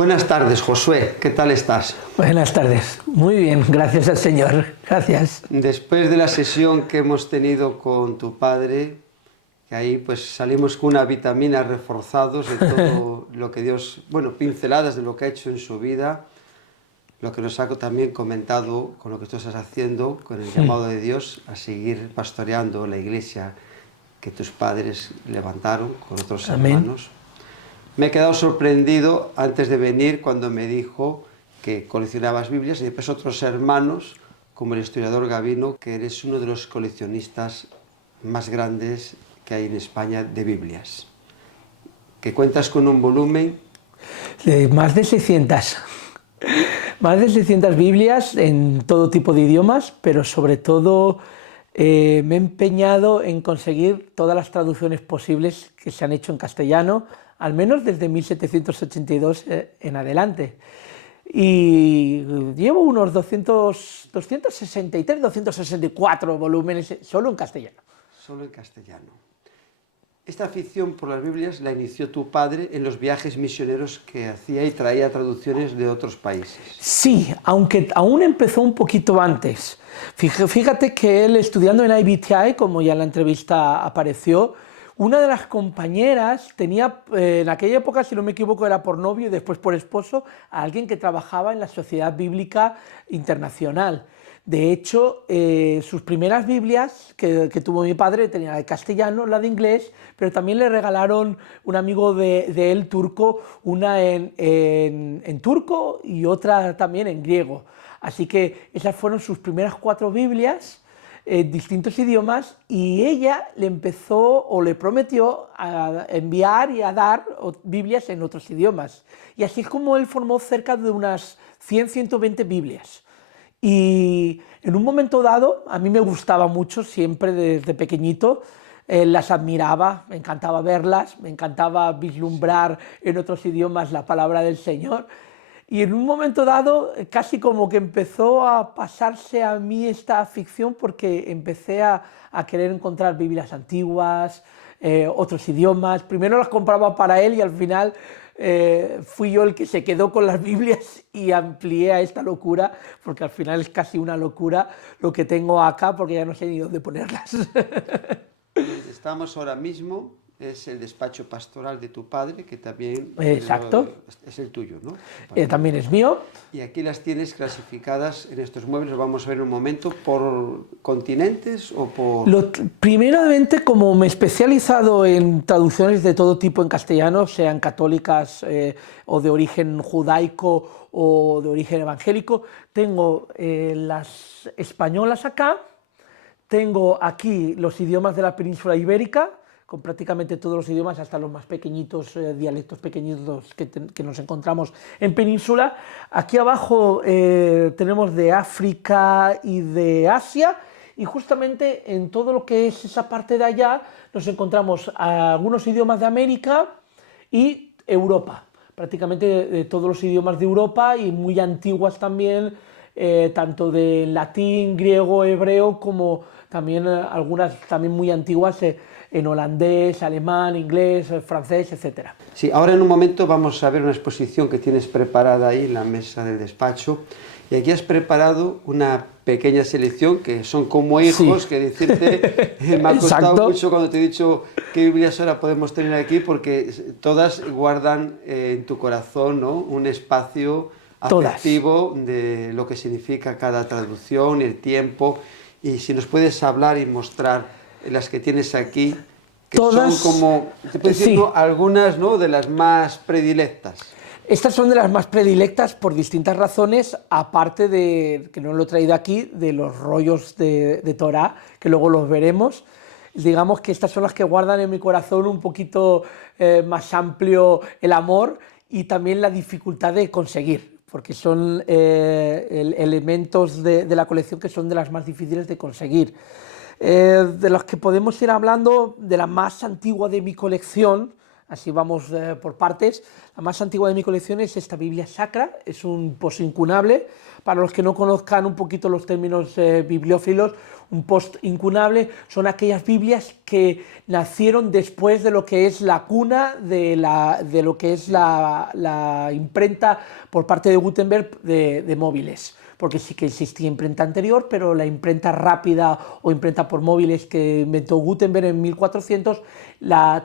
Buenas tardes, Josué. ¿Qué tal estás? Buenas tardes. Muy bien, gracias al Señor. Gracias. Después de la sesión que hemos tenido con tu padre, que ahí pues salimos con una vitamina reforzados de todo lo que Dios, bueno, pinceladas de lo que ha hecho en su vida, lo que nos ha también comentado con lo que tú estás haciendo, con el llamado de Dios a seguir pastoreando la iglesia que tus padres levantaron con otros Amén. hermanos. Me he quedado sorprendido antes de venir cuando me dijo que coleccionabas Biblias y después otros hermanos, como el historiador Gavino, que eres uno de los coleccionistas más grandes que hay en España de Biblias. Que cuentas con un volumen... Más de 600. Más de 600 Biblias en todo tipo de idiomas, pero sobre todo me he empeñado en conseguir todas las traducciones posibles que se han hecho en castellano, al menos desde 1782 en adelante. Y llevo unos 263, 264 volúmenes solo en castellano. Solo en castellano. Esta afición por las Biblias la inició tu padre en los viajes misioneros que hacía y traía traducciones de otros países. Sí, aunque aún empezó un poquito antes. Fíjate que él, estudiando en IBTI, como ya en la entrevista apareció, una de las compañeras tenía, en aquella época, si no me equivoco, era por novio y después por esposo, a alguien que trabajaba en la Sociedad Bíblica Internacional. De hecho, sus primeras Biblias que tuvo mi padre tenían la de castellano, la de inglés, pero también le regalaron un amigo de él turco, una en turco y otra también en griego. Así que esas fueron sus primeras 4 Biblias en distintos idiomas, y ella le empezó o le prometió a enviar y a dar Biblias en otros idiomas. Y así es como él formó cerca de unas 100-120 Biblias. Y en un momento dado, a mí me gustaba mucho, siempre desde pequeñito, las admiraba, me encantaba verlas, me encantaba vislumbrar en otros idiomas la palabra del Señor. Y en un momento dado, casi como que empezó a pasarse a mí esta afición, porque empecé a querer encontrar Biblias antiguas, otros idiomas. Primero las compraba para él y al final fui yo el que se quedó con las Biblias y amplié a esta locura, porque al final es casi una locura lo que tengo acá, porque ya no sé ni dónde ponerlas. Estamos ahora mismo, es el despacho pastoral de tu padre, que también Exacto. Es el tuyo, ¿no? También es mío. Y aquí las tienes clasificadas en estos muebles, lo vamos a ver en un momento, ¿por continentes o por...? Primeramente, como me he especializado en traducciones de todo tipo en castellano, sean católicas o de origen judaico o de origen evangélico, tengo las españolas acá, tengo aquí los idiomas de la península ibérica, con prácticamente todos los idiomas, hasta los más pequeñitos, dialectos pequeñitos que nos encontramos en península. Aquí abajo tenemos de África y de Asia, y justamente en todo lo que es esa parte de allá nos encontramos algunos idiomas de América y Europa, prácticamente de todos los idiomas de Europa, y muy antiguas también, tanto de latín, griego, hebreo, como también algunas también muy antiguas en holandés, alemán, inglés, francés, etc. Sí, ahora en un momento vamos a ver una exposición que tienes preparada ahí en la mesa del despacho, y aquí has preparado una pequeña selección que son como hijos, sí. Que decirte, me ha costado mucho cuando te he dicho qué Biblias ahora podemos tener aquí, porque todas guardan en tu corazón, ¿no?, un espacio afectivo de lo que significa cada traducción, el tiempo. Y si nos puedes hablar y mostrar las que tienes aquí, que todas, son como, te puedo decir, sí, ¿no?, algunas, ¿no?, de las más predilectas. Estas son de las más predilectas por distintas razones, aparte de, que no lo he traído aquí, de los rollos de Torá, que luego los veremos. Digamos que estas son las que guardan en mi corazón un poquito más amplio el amor y también la dificultad de conseguir, porque son elementos de la colección que son de las más difíciles de conseguir. De los que podemos ir hablando, de la más antigua de mi colección, así vamos por partes. La más antigua de mi colección es esta Biblia Sacra, es un posincunable. Para los que no conozcan un poquito los términos bibliófilos, Un post-incunable son aquellas Biblias que nacieron después de lo que es la cuna de lo que es la imprenta por parte de Gutenberg de móviles, porque sí que existía imprenta anterior, pero la imprenta rápida o imprenta por móviles que inventó Gutenberg en 1400,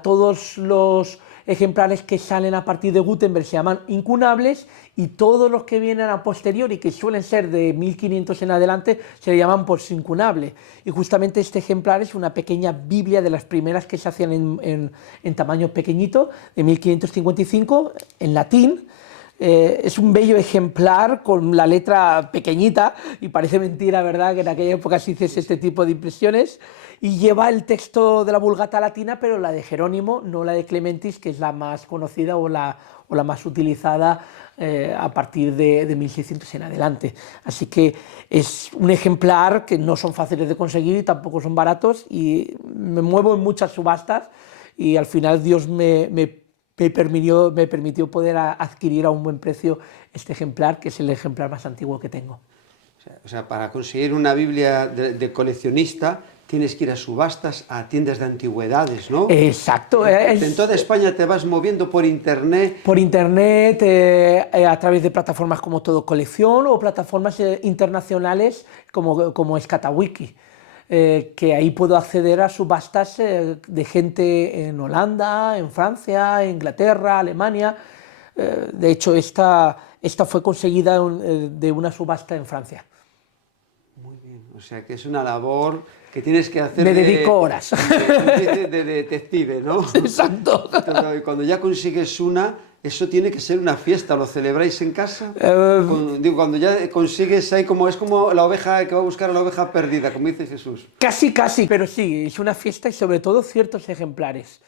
todos los ejemplares que salen a partir de Gutenberg se llaman incunables, y todos los que vienen a posteriori, que suelen ser de 1500 en adelante, se le llaman postincunable. Y justamente este ejemplar es una pequeña Biblia de las primeras que se hacían en tamaño pequeñito, de 1555, en latín. Es un bello ejemplar con la letra pequeñita, y parece mentira, ¿verdad?, que en aquella época se hiciese este tipo de impresiones, y lleva el texto de la Vulgata latina, pero la de Jerónimo, no la de Clementis, que es la más conocida o la más utilizada a partir de 1600 en adelante. Así que es un ejemplar que no son fáciles de conseguir y tampoco son baratos, y me muevo en muchas subastas, y al final Dios me permitió poder adquirir a un buen precio este ejemplar, que es el ejemplar más antiguo que tengo. O sea, para conseguir una Biblia de coleccionista tienes que ir a subastas, a tiendas de antigüedades, ¿no? Exacto. En toda España te vas moviendo por internet. Por internet, a través de plataformas como Todo Colección o plataformas internacionales como Scatawiki. Que ahí puedo acceder a subastas de gente en Holanda, en Francia, en Inglaterra, Alemania. De hecho, esta fue conseguida de una subasta en Francia. Muy bien, o sea que es una labor que tienes que hacer. Me dedico horas. De detective, ¿no? Exacto. Y cuando ya consigues una, eso tiene que ser una fiesta. ¿Lo celebráis en casa? Cuando ya consigues ahí, es como la oveja que va a buscar a la oveja perdida, como dice Jesús. Casi, pero sí, es una fiesta, y sobre todo ciertos ejemplares.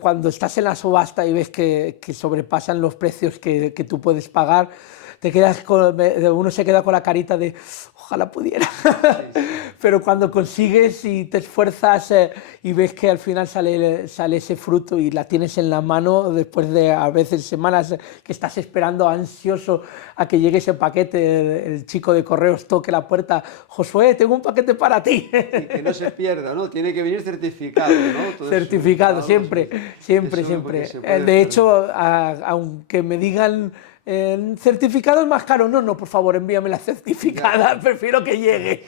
Cuando estás en la subasta y ves que sobrepasan los precios que tú puedes pagar, uno se queda con la carita de ojalá pudiera. Sí. Pero cuando consigues y te esfuerzas y ves que al final sale ese fruto y la tienes en la mano, después de a veces semanas que estás esperando ansioso a que llegue ese paquete, el chico de correos toque la puerta: Josué, tengo un paquete para ti. Y que no se pierda, ¿no? Tiene que venir certificado, ¿no? Todo certificado, siempre. De hecho, aunque me digan certificado es más caro, no, por favor, envíame la certificada, ya. Prefiero que llegue.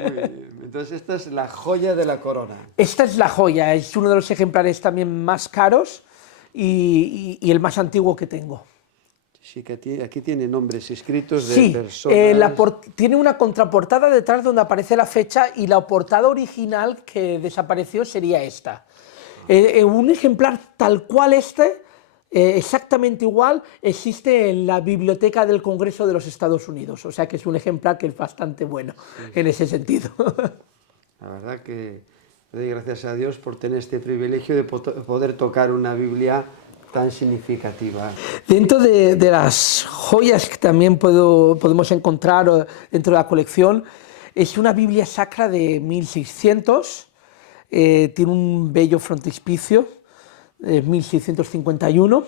Muy bien. Entonces esta es la joya de la corona. Esta es la joya, es uno de los ejemplares también más caros y el más antiguo que tengo. Sí, que aquí tiene nombres escritos de personas. Tiene una contraportada detrás donde aparece la fecha, y la portada original que desapareció sería esta. Un ejemplar tal cual exactamente igual, existe en la Biblioteca del Congreso de los Estados Unidos, o sea que es un ejemplar que es bastante bueno, sí, en ese sentido. La verdad que le doy gracias a Dios por tener este privilegio de poder tocar una Biblia tan significativa. Dentro de las joyas que también podemos encontrar dentro de la colección, es una Biblia sacra de 1600, tiene un bello frontispicio, 1651,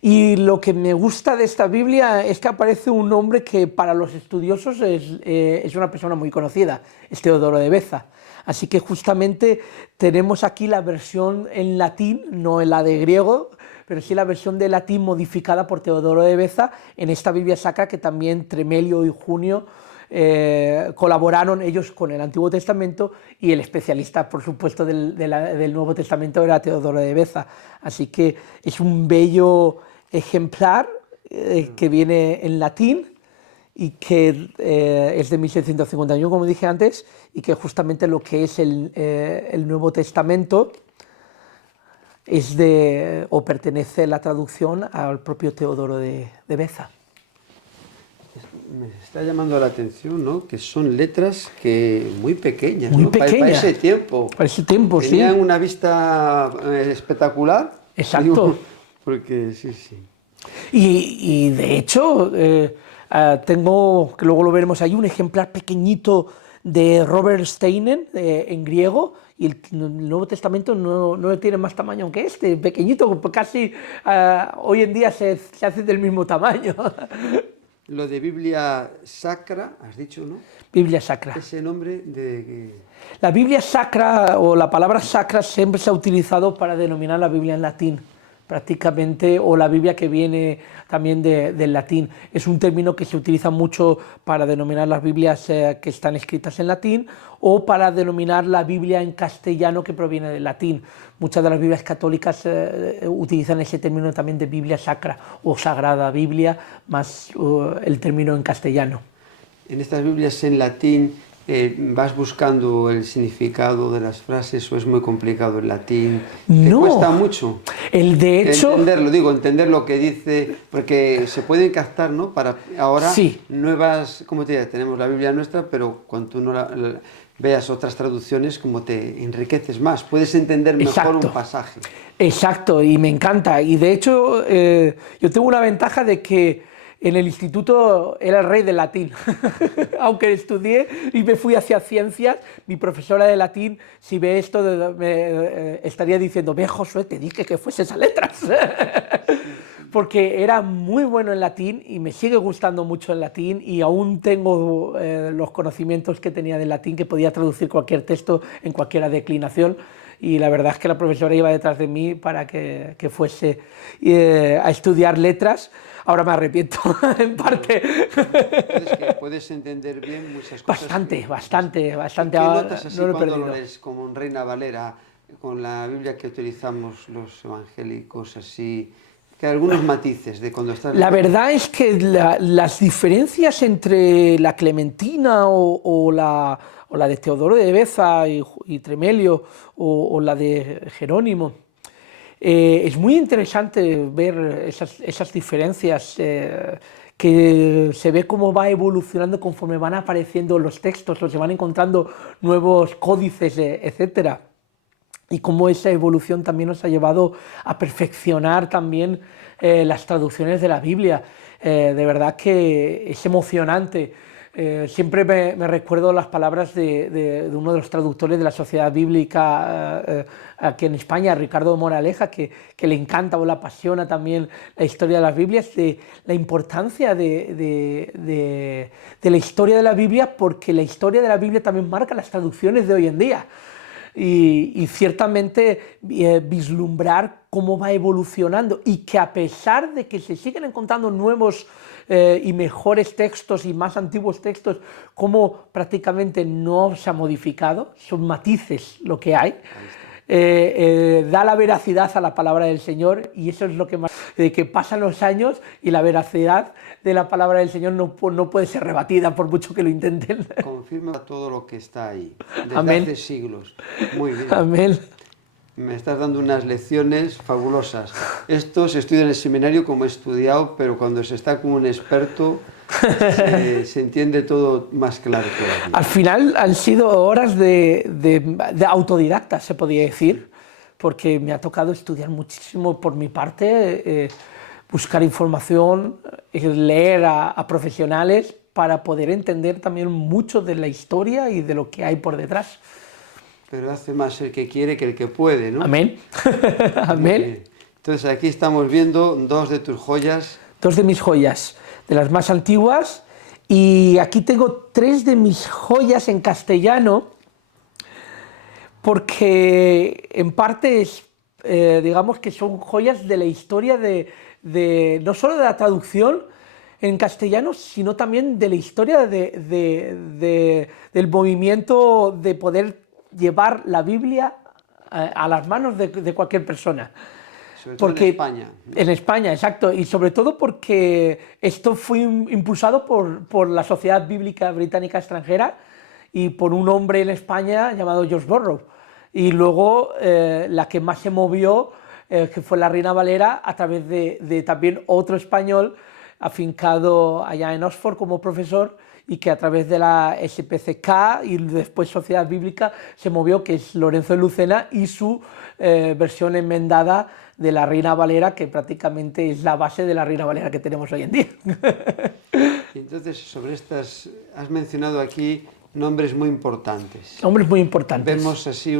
y lo que me gusta de esta Biblia es que aparece un nombre que para los estudiosos es una persona muy conocida, es Teodoro de Beza. Así que justamente tenemos aquí la versión en latín, no en la de griego, pero sí la versión de latín modificada por Teodoro de Beza en esta Biblia sacra, que también Tremelio y Junio colaboraron ellos con el Antiguo Testamento, y el especialista, por supuesto, del Nuevo Testamento era Teodoro de Beza. Así que es un bello ejemplar que viene en latín y que es de 1651, como dije antes, y que justamente lo que es el Nuevo Testamento pertenece la traducción al propio Teodoro de Beza. Me está llamando la atención, ¿no?, que son letras muy pequeñas, muy ¿no? Pequeñas. Para ese tiempo. Para ese tiempo, sí. Tenían una vista espectacular. Exacto. Porque sí. Y de hecho, tengo, que luego lo veremos ahí, un ejemplar pequeñito de Robert Steinen en griego, y el Nuevo Testamento no tiene más tamaño que este, pequeñito, casi hoy en día se hace del mismo tamaño. Lo de Biblia Sacra, has dicho, ¿no? Biblia Sacra. Ese nombre de... La Biblia Sacra o la palabra sacra siempre se ha utilizado para denominar la Biblia en latín, prácticamente, o la Biblia que viene también del latín. Es un término que se utiliza mucho para denominar las Biblias que están escritas en latín o para denominar la Biblia en castellano que proviene del latín. Muchas de las Biblias católicas utilizan ese término también de Biblia Sacra o Sagrada Biblia, más el término en castellano. En estas Biblias en latín, ¿vas buscando el significado de las frases o es muy complicado el latín? ¿Te cuesta mucho? De hecho... Entender lo que dice, porque se pueden captar, ¿no? Para ahora sí. Nuevas, como te digo, tenemos la Biblia nuestra, pero cuando tú no veas otras traducciones, como te enriqueces más, puedes entender mejor un pasaje. Exacto, y me encanta. Y de hecho, yo tengo una ventaja de que en el instituto era el rey del latín. Aunque estudié y me fui hacia ciencias, mi profesora de latín, si ve esto, me estaría diciendo: ve, Josué, te dije que fueses a letras. Porque era muy bueno en latín y me sigue gustando mucho el latín y aún tengo los conocimientos que tenía del latín, que podía traducir cualquier texto en cualquier declinación. Y la verdad es que la profesora iba detrás de mí para que fuese a estudiar letras. Ahora me arrepiento, en parte. Puedes entender bien muchas cosas. Bastante. ¿Qué notas así cuando lo lees como en Reina Valera, con la Biblia que utilizamos los evangélicos, así, que hay algunos matices de cuando estás... La verdad es que las diferencias entre la Clementina o la de Teodoro de Beza y Tremelio o la de Jerónimo, es muy interesante ver esas diferencias, que se ve cómo va evolucionando conforme van apareciendo los textos, o se van encontrando nuevos códices, etc. Y cómo esa evolución también nos ha llevado a perfeccionar también las traducciones de la Biblia. De verdad que es emocionante. Siempre me recuerdo las palabras de uno de los traductores de la Sociedad Bíblica aquí en España, Ricardo Moraleja, que le encanta o le apasiona también la historia de las Biblias, de la importancia de la historia de la Biblia, porque la historia de la Biblia también marca las traducciones de hoy en día. Y ciertamente vislumbrar cómo va evolucionando y que a pesar de que se siguen encontrando nuevos y mejores textos y más antiguos textos, como prácticamente no se ha modificado, son matices lo que hay, da la veracidad a la palabra del Señor, y eso es lo que más, de que pasan los años y la veracidad de la palabra del Señor no puede ser rebatida por mucho que lo intenten. Confirma todo lo que está ahí, desde Amén. Hace siglos. Muy bien. Amén. Me estás dando unas lecciones fabulosas. Esto se estudia en el seminario como he estudiado, pero cuando se está como un experto se entiende todo más claro todavía. Al final han sido horas de autodidacta, se podría decir, porque me ha tocado estudiar muchísimo por mi parte, buscar información, leer a profesionales para poder entender también mucho de la historia y de lo que hay por detrás. Pero hace más el que quiere que el que puede, ¿no? Amén. Amén. Entonces aquí estamos viendo dos de tus joyas. Dos de mis joyas, de las más antiguas, y aquí tengo tres de mis joyas en castellano, porque en parte digamos que son joyas de la historia no solo de la traducción en castellano, sino también de la historia del movimiento de poder llevar la Biblia a las manos de cualquier persona. Sobre todo en España. En España, exacto. Y sobre todo porque esto fue impulsado por la Sociedad Bíblica Británica Extranjera y por un hombre en España llamado George Borrow. Y luego la que más se movió, que fue la Reina Valera, a través de también otro español afincado allá en Oxford como profesor, y que a través de la SPCK y después Sociedad Bíblica se movió, que es Lorenzo de Lucena, y su versión enmendada de la Reina Valera, que prácticamente es la base de la Reina Valera que tenemos hoy en día. Entonces, sobre estas, has mencionado aquí Nombres muy importantes. Nombres muy importantes. Vemos así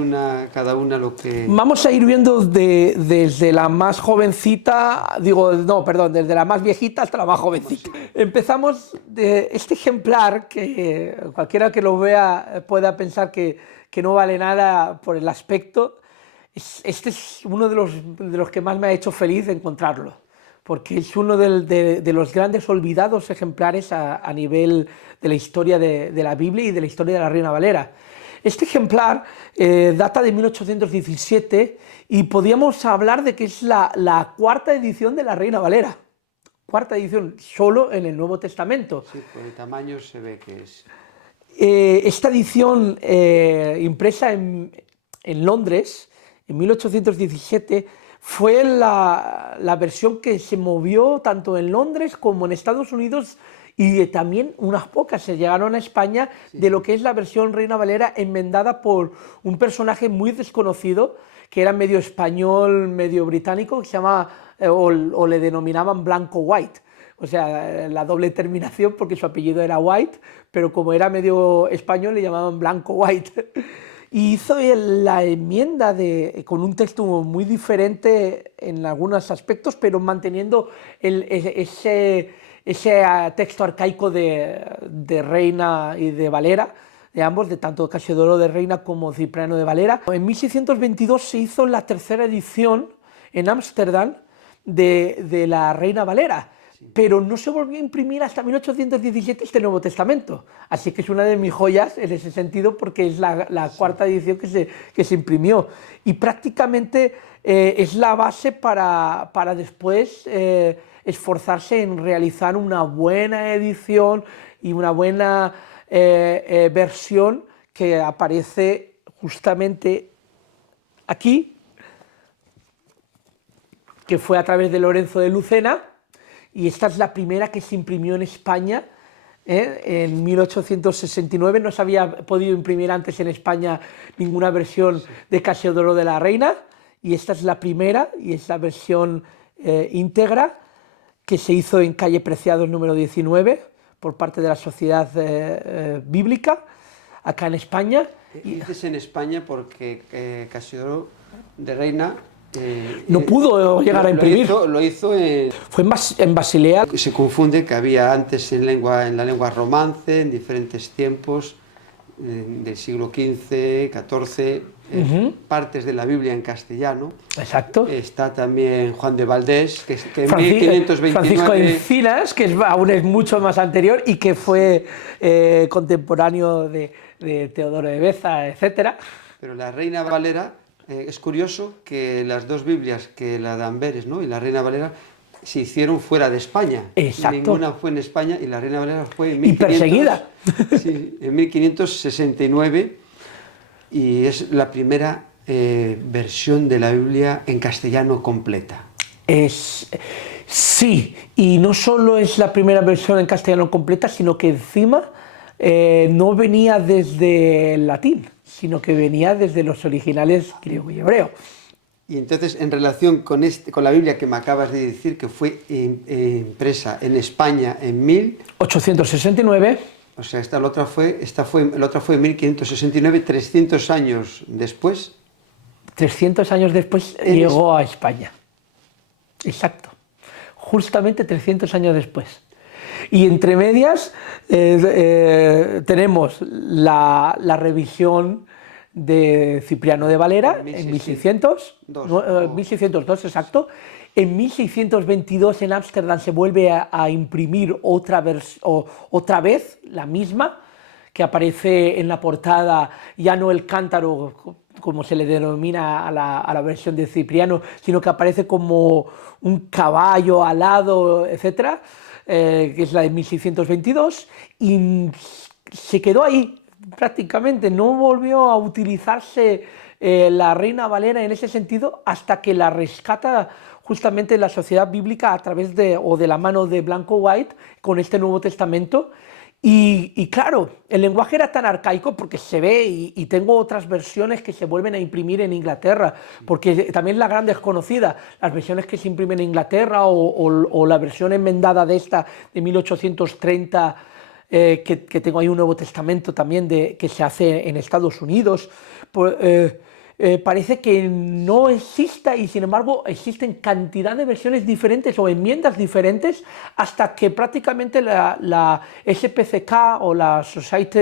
cada una lo que... Vamos a ir viendo desde la más jovencita, desde la más viejita hasta la más jovencita. Empezamos de este ejemplar, que cualquiera que lo vea pueda pensar que no vale nada por el aspecto. Este es uno de los que más me ha hecho feliz encontrarlo, porque es uno de los grandes olvidados ejemplares a nivel de la historia de la Biblia y de la historia de la Reina Valera. Este ejemplar data de 1817 y podríamos hablar de que es la cuarta edición de la Reina Valera. Cuarta edición, solo en el Nuevo Testamento. Sí, por el tamaño se ve que es... Esta edición impresa en Londres, en 1817, fue la versión que se movió tanto en Londres como en Estados Unidos, y también unas pocas se llegaron a España, sí, de lo que es la versión Reina Valera enmendada por un personaje muy desconocido, que era medio español, medio británico, que se llamaba, o le denominaban Blanco White. O sea, la doble terminación porque su apellido era White, pero como era medio español le llamaban Blanco White. Y hizo la enmienda con un texto muy diferente en algunos aspectos, pero manteniendo ese texto arcaico de Reina y de Valera, de ambos, de tanto Casiodoro de Reina como Cipriano de Valera. En 1622 se hizo la tercera edición en Ámsterdam de la Reina Valera, pero no se volvió a imprimir hasta 1817 este Nuevo Testamento, así que es una de mis joyas en ese sentido, porque es la cuarta edición que se imprimió, y prácticamente es la base para después esforzarse en realizar una buena edición y una buena versión que aparece justamente aquí, que fue a través de Lorenzo de Lucena. Y esta es la primera que se imprimió en España en 1869. No se había podido imprimir antes en España ninguna versión de Casiodoro de la Reina, y esta es la primera, y es la versión íntegra, que se hizo en calle Preciados número 19 por parte de la Sociedad Bíblica, acá en España. Dices en España porque Casiodoro de Reina... no pudo llegar a imprimir. Lo hizo fue en Basilea. Se confunde que había antes en la lengua romance, en diferentes tiempos, del siglo XV, XIV, partes de la Biblia en castellano. Exacto. Está también Juan de Valdés, que en 1529... Francisco de Encinas, que aún es mucho más anterior y que fue contemporáneo de Teodoro de Beza, etc. Pero la Reina Valera... es curioso que las dos Biblias, que la de Amberes, ¿no?, y la Reina Valera, se hicieron fuera de España. Exacto. Ninguna fue en España, y la Reina Valera fue en 1500, y perseguida. Sí, en 1569, y es la primera versión de la Biblia en castellano completa. Sí, y no solo es la primera versión en castellano completa, sino que encima no venía desde el latín, sino que venía desde los originales griego y hebreo. Y entonces, en relación con la Biblia que me acabas de decir, que fue impresa en España en 1869... O sea, la otra fue en 1569, 300 años después. 300 años después llegó a España. Exacto. Justamente 300 años después. Y entre medias tenemos la revisión de Cipriano de Valera en 1602, exacto. En 1622 en Ámsterdam se vuelve a imprimir otra vez la misma, que aparece en la portada ya no el cántaro, como se le denomina a la versión de Cipriano, sino que aparece como un caballo alado, etc., que es la de 1622, y se quedó ahí prácticamente, no volvió a utilizarse la Reina Valera en ese sentido hasta que la rescata justamente la Sociedad Bíblica a través de la mano de Blanco White con este Nuevo Testamento. Y claro, el lenguaje era tan arcaico porque se ve, y tengo otras versiones que se vuelven a imprimir en Inglaterra, porque también la gran desconocida, las versiones que se imprimen en Inglaterra o la versión enmendada de esta de 1830 que tengo ahí un Nuevo Testamento también que se hace en Estados Unidos. Parece que no exista y sin embargo existen cantidad de versiones diferentes o enmiendas diferentes hasta que prácticamente la SPCK o la Society,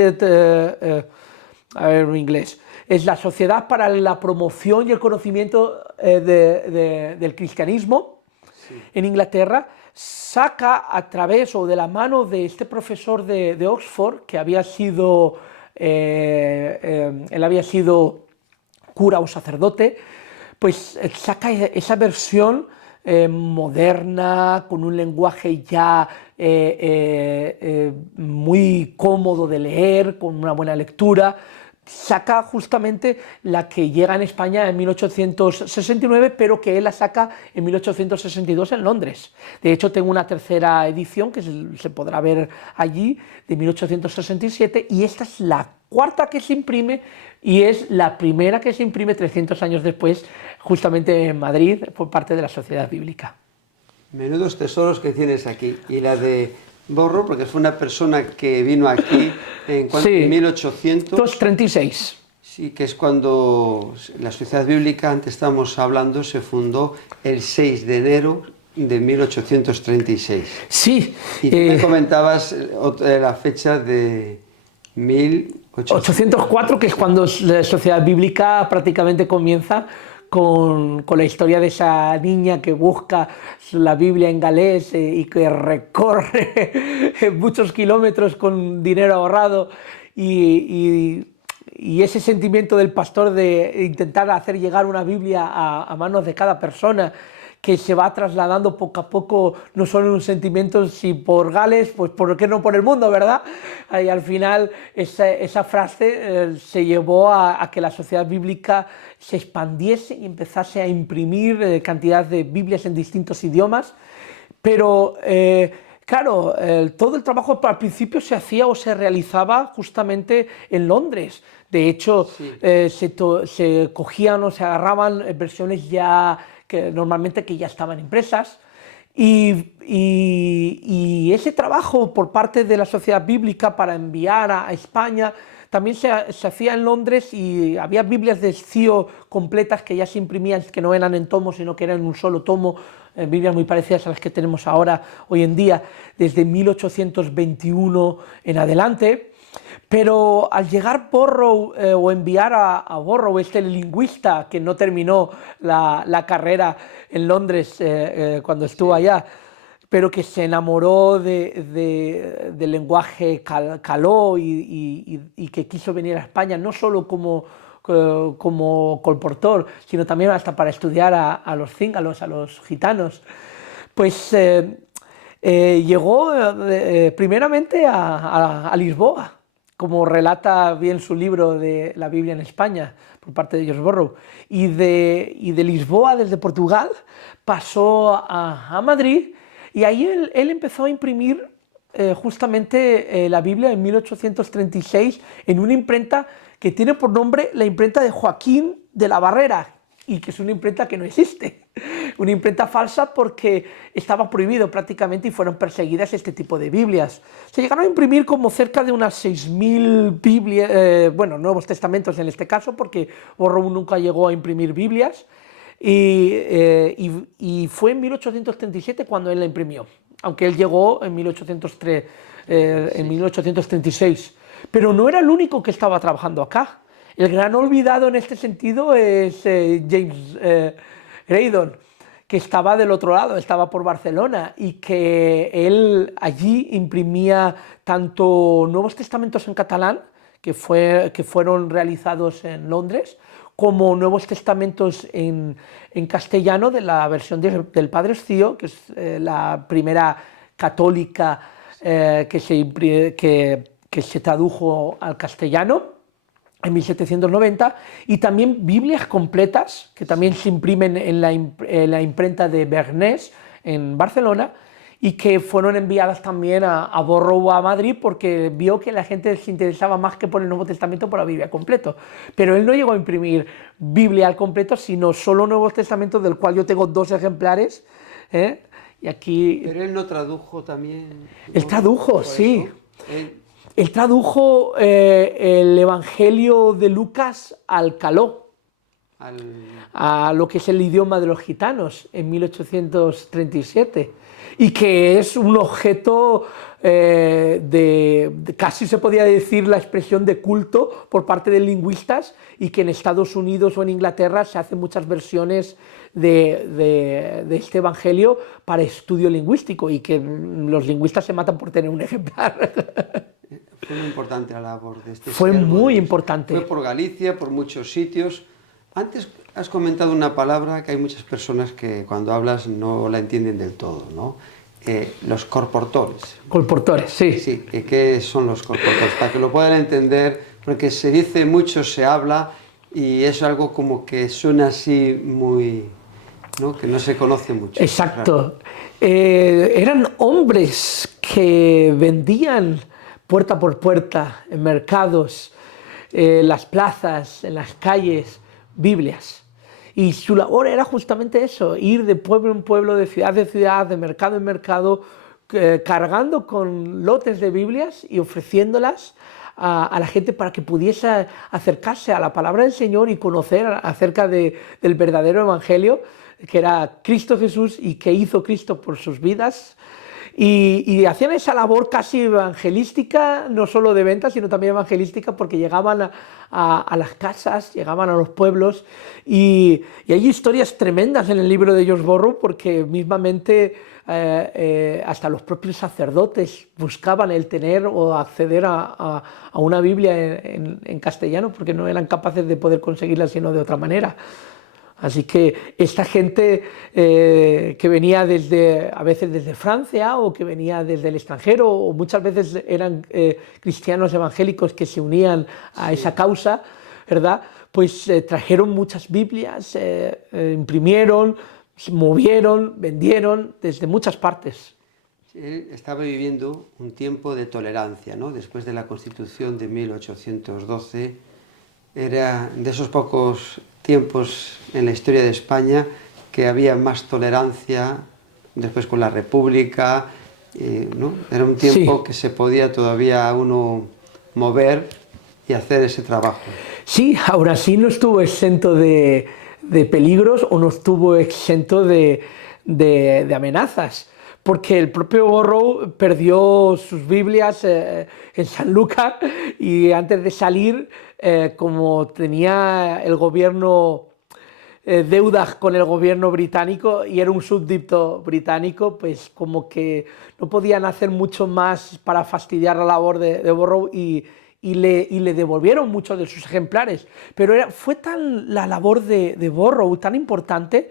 a ver en inglés, es la Sociedad para la Promoción y el Conocimiento del Cristianismo, sí, en Inglaterra, saca a través o de la mano de este profesor de Oxford, que había sido, él había sido cura o sacerdote, pues saca esa versión moderna, con un lenguaje ya muy cómodo de leer, con una buena lectura. Saca justamente la que llega en España en 1869, pero que él la saca en 1862 en Londres. De hecho, tengo una tercera edición que se podrá ver allí, de 1867, y esta es la cuarta que se imprime y es la primera que se imprime 300 años después, justamente en Madrid, por parte de la Sociedad Bíblica. Menudos tesoros que tienes aquí. Y la de Borrow, porque fue una persona que vino aquí en sí, 1836. Sí, que es cuando la Sociedad Bíblica, antes estábamos hablando, se fundó el 6 de enero de 1836. Sí. Y tú me comentabas la fecha de 1804, que es cuando la Sociedad Bíblica prácticamente comienza con la historia de esa niña que busca la Biblia en galés y que recorre muchos kilómetros con dinero ahorrado y ese sentimiento del pastor de intentar hacer llegar una Biblia a manos de cada persona, que se va trasladando poco a poco, no solo en un sentimiento, si por Gales, pues por qué no por el mundo, ¿verdad? Y al final esa frase se llevó a que la Sociedad Bíblica se expandiese y empezase a imprimir cantidad de Biblias en distintos idiomas, pero claro, todo el trabajo al principio se hacía o se realizaba justamente en Londres. De hecho, sí, se cogían o se agarraban versiones ya que normalmente que ya estaban impresas, y ese trabajo por parte de la Sociedad Bíblica para enviar a España también se hacía en Londres, y había Biblias de estío completas que ya se imprimían, que no eran en tomos, sino que eran en un solo tomo, Biblias muy parecidas a las que tenemos ahora, hoy en día, desde 1821 en adelante. Pero al llegar Borrow o enviar a Borrow, este lingüista que no terminó la carrera en Londres cuando estuvo allá, pero que se enamoró del lenguaje caló y que quiso venir a España, no solo como colportor, sino también hasta para estudiar a los cíngalos, a los gitanos, pues llegó primeramente a Lisboa, como relata bien su libro de la Biblia en España, por parte de George Borrow, y de Lisboa, desde Portugal, pasó a Madrid, y ahí él empezó a imprimir justamente la Biblia en 1836 en una imprenta que tiene por nombre la imprenta de Joaquín de la Barrera, y que es una imprenta que no existe, una imprenta falsa porque estaba prohibido prácticamente y fueron perseguidas este tipo de Biblias. Se llegaron a imprimir como cerca de unas 6.000 Biblias, bueno, Nuevos Testamentos en este caso, porque Borrow nunca llegó a imprimir Biblias, y fue en 1837 cuando él la imprimió, aunque él llegó en 1836, pero no era el único que estaba trabajando acá. El gran olvidado en este sentido es James Graydon, que estaba del otro lado, estaba por Barcelona, y que él allí imprimía tanto Nuevos Testamentos en catalán, que fueron realizados en Londres, como Nuevos Testamentos en castellano de la versión del Padre Estío, que es la primera católica que se tradujo al castellano en 1790, y también Biblias completas que también se imprimen en la imprenta de Bernés en Barcelona, y que fueron enviadas también a Borrow a Madrid, porque vio que la gente se interesaba más que por el Nuevo Testamento por la Biblia completo. Pero él no llegó a imprimir Biblia al completo, sino solo Nuevos Testamentos, del cual yo tengo 2 ejemplares, y aquí... Pero él no tradujo también... Él tradujo, sí. Él tradujo el Evangelio de Lucas al caló, a lo que es el idioma de los gitanos, en 1837, y que es un objeto casi se podría decir la expresión de culto por parte de lingüistas, y que en Estados Unidos o en Inglaterra se hacen muchas versiones de este evangelio para estudio lingüístico, y que los lingüistas se matan por tener un ejemplar. Fue muy importante la labor de este Fue siervo muy de Dios. importante. Fue por Galicia, por muchos sitios. Antes has comentado una palabra que hay muchas personas que cuando hablas no la entienden del todo, ¿no? Los colportores. Colportores, sí. Sí, ¿qué son los colportores? Para que lo puedan entender, porque se dice mucho, se habla, y es algo como que suena así muy, ¿no? Que no se conoce mucho. Exacto. Eran hombres que vendían puerta por puerta en mercados, en las plazas, en las calles, Biblias. Y su labor era justamente eso, ir de pueblo en pueblo, de ciudad, de mercado en mercado, cargando con lotes de Biblias y ofreciéndolas a la gente para que pudiese acercarse a la palabra del Señor y conocer acerca del verdadero evangelio, que era Cristo Jesús y que hizo Cristo por sus vidas. Y hacían esa labor casi evangelística, no solo de venta, sino también evangelística, porque llegaban a las casas, llegaban a los pueblos, y hay historias tremendas en el libro de George Borrow, porque mismamente hasta los propios sacerdotes buscaban el tener o acceder a una Biblia en castellano, porque no eran capaces de poder conseguirla sino de otra manera. Así que esta gente que venía a veces desde Francia, o que venía desde el extranjero, o muchas veces eran cristianos evangélicos que se unían a esa causa, ¿verdad? Pues trajeron muchas Biblias, imprimieron, movieron, vendieron desde muchas partes. Él estaba viviendo un tiempo de tolerancia, ¿no? Después de la Constitución de 1812, era de esos pocos tiempos en la historia de España que había más tolerancia, después con la República, ¿no? Era un tiempo que se podía todavía uno mover y hacer ese trabajo. Sí, ahora sí no estuvo exento de peligros, o no estuvo exento de amenazas, porque el propio Borrow perdió sus Biblias en San Lucas, y antes de salir, como tenía el gobierno deudas con el gobierno británico y era un súbdito británico, pues como que no podían hacer mucho más para fastidiar la labor de Borrow, y le devolvieron muchos de sus ejemplares. Pero fue tan la labor de Borrow tan importante,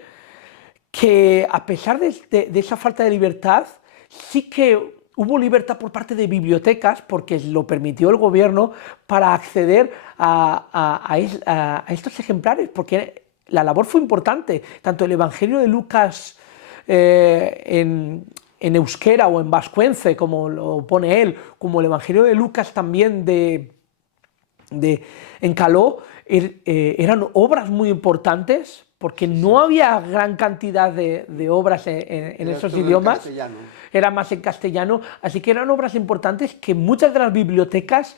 que a pesar de esa falta de libertad, sí que hubo libertad por parte de bibliotecas, porque lo permitió el gobierno, para acceder a estos ejemplares, porque la labor fue importante. Tanto el Evangelio de Lucas en euskera o en vascuence, como lo pone él, como el Evangelio de Lucas también en caló, eran obras muy importantes, porque no había gran cantidad de obras en esos idiomas, era más en castellano, así que eran obras importantes que muchas de las bibliotecas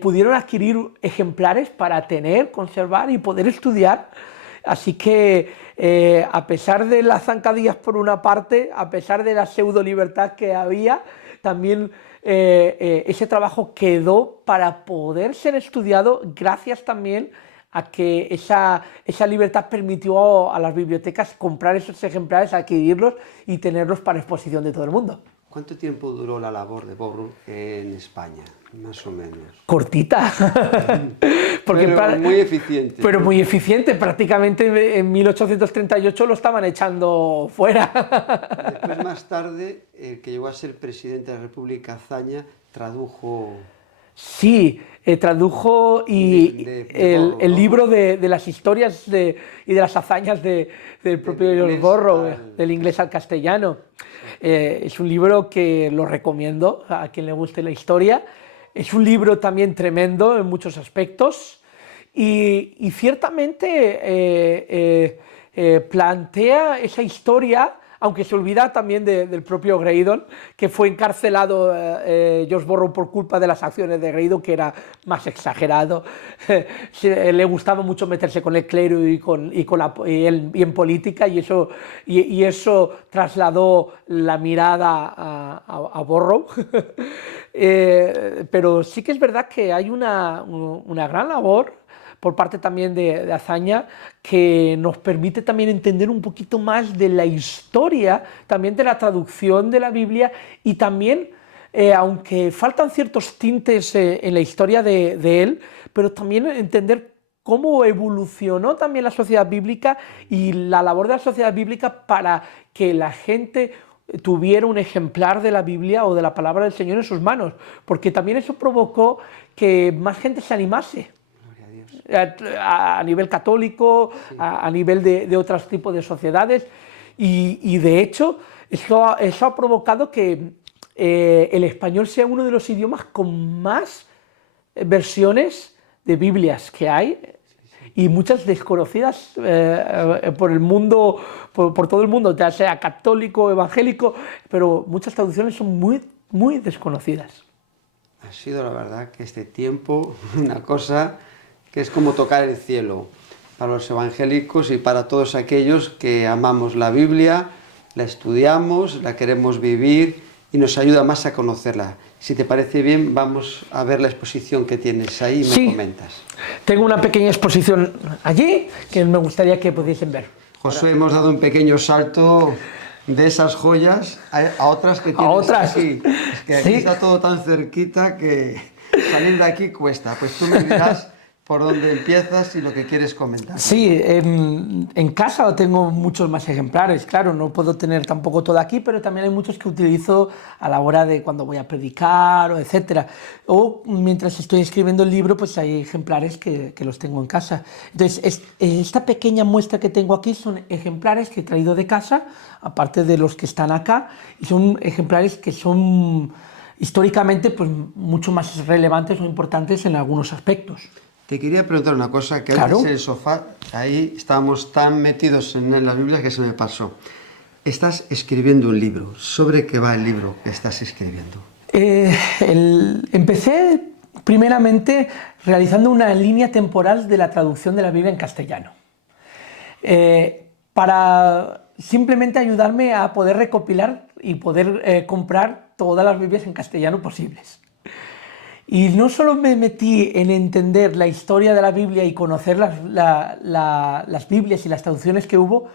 pudieron adquirir ejemplares para tener, conservar y poder estudiar. Así que a pesar de las zancadillas por una parte, a pesar de la pseudo libertad que había, también ese trabajo quedó para poder ser estudiado, gracias también a que esa libertad permitió a las bibliotecas comprar esos ejemplares, adquirirlos y tenerlos para exposición de todo el mundo. ¿Cuánto tiempo duró la labor de Borrow en España, más o menos? Cortita. Pero muy eficiente. Pero muy eficiente, prácticamente en 1838 lo estaban echando fuera. Después, más tarde, el que llegó a ser presidente de la República, Azaña, tradujo... Sí, tradujo el libro de las historias y de las hazañas del propio George Borrow, del inglés al castellano. Es un libro que lo recomiendo a quien le guste la historia. Es un libro también tremendo en muchos aspectos, y ciertamente plantea esa historia aunque se olvida también del propio Graydon, que fue encarcelado George Borrow por culpa de las acciones de Graydon, que era más exagerado. Le gustaba mucho meterse con el clero y en política, y eso trasladó la mirada a Borrow. Pero sí que es verdad que hay una gran labor por parte también de Azaña, que nos permite también entender un poquito más de la historia, también de la traducción de la Biblia, y también, aunque faltan ciertos tintes en la historia de él, pero también entender cómo evolucionó también la sociedad bíblica y la labor de la sociedad bíblica para que la gente tuviera un ejemplar de la Biblia o de la palabra del Señor en sus manos, porque también eso provocó que más gente se animase a nivel católico, sí, a nivel de otros tipos de sociedades, y de hecho eso ha provocado que el español sea uno de los idiomas con más versiones de Biblias que hay, y muchas desconocidas por el mundo, por todo el mundo, ya sea católico, evangélico, pero muchas traducciones son muy, muy desconocidas. Ha sido, la verdad, que este tiempo una cosa que es como tocar el cielo para los evangélicos y para todos aquellos que amamos la Biblia, la estudiamos, la queremos vivir y nos ayuda más a conocerla. Si te parece bien, vamos a ver la exposición que tienes ahí y sí, me comentas. Tengo una pequeña exposición allí que me gustaría que pudiesen ver. Josué, hemos dado un pequeño salto de esas joyas a otras que tienes aquí. Es que aquí está todo tan cerquita que salir de aquí cuesta. Pues tú me dirás por dónde empiezas y lo que quieres comentar. Sí, en casa tengo muchos más ejemplares, claro, no puedo tener tampoco todo aquí, pero también hay muchos que utilizo a la hora de cuando voy a predicar, o etcétera. O mientras estoy escribiendo el libro, pues hay ejemplares que los tengo en casa. Entonces, esta pequeña muestra que tengo aquí son ejemplares que he traído de casa, aparte de los que están acá, y son ejemplares que son históricamente pues, mucho más relevantes o importantes en algunos aspectos. Te quería preguntar una cosa, que claro, antes en el sofá, ahí estábamos tan metidos en la Biblia que se me pasó. Estás escribiendo un libro. ¿Sobre qué va el libro que estás escribiendo? Empecé primeramente realizando una línea temporal de la traducción de la Biblia en castellano. Para simplemente ayudarme a poder recopilar y poder comprar todas las Biblias en castellano posibles. Y no solo me metí en entender la historia de la Biblia y conocer las Biblias y las traducciones que hubo,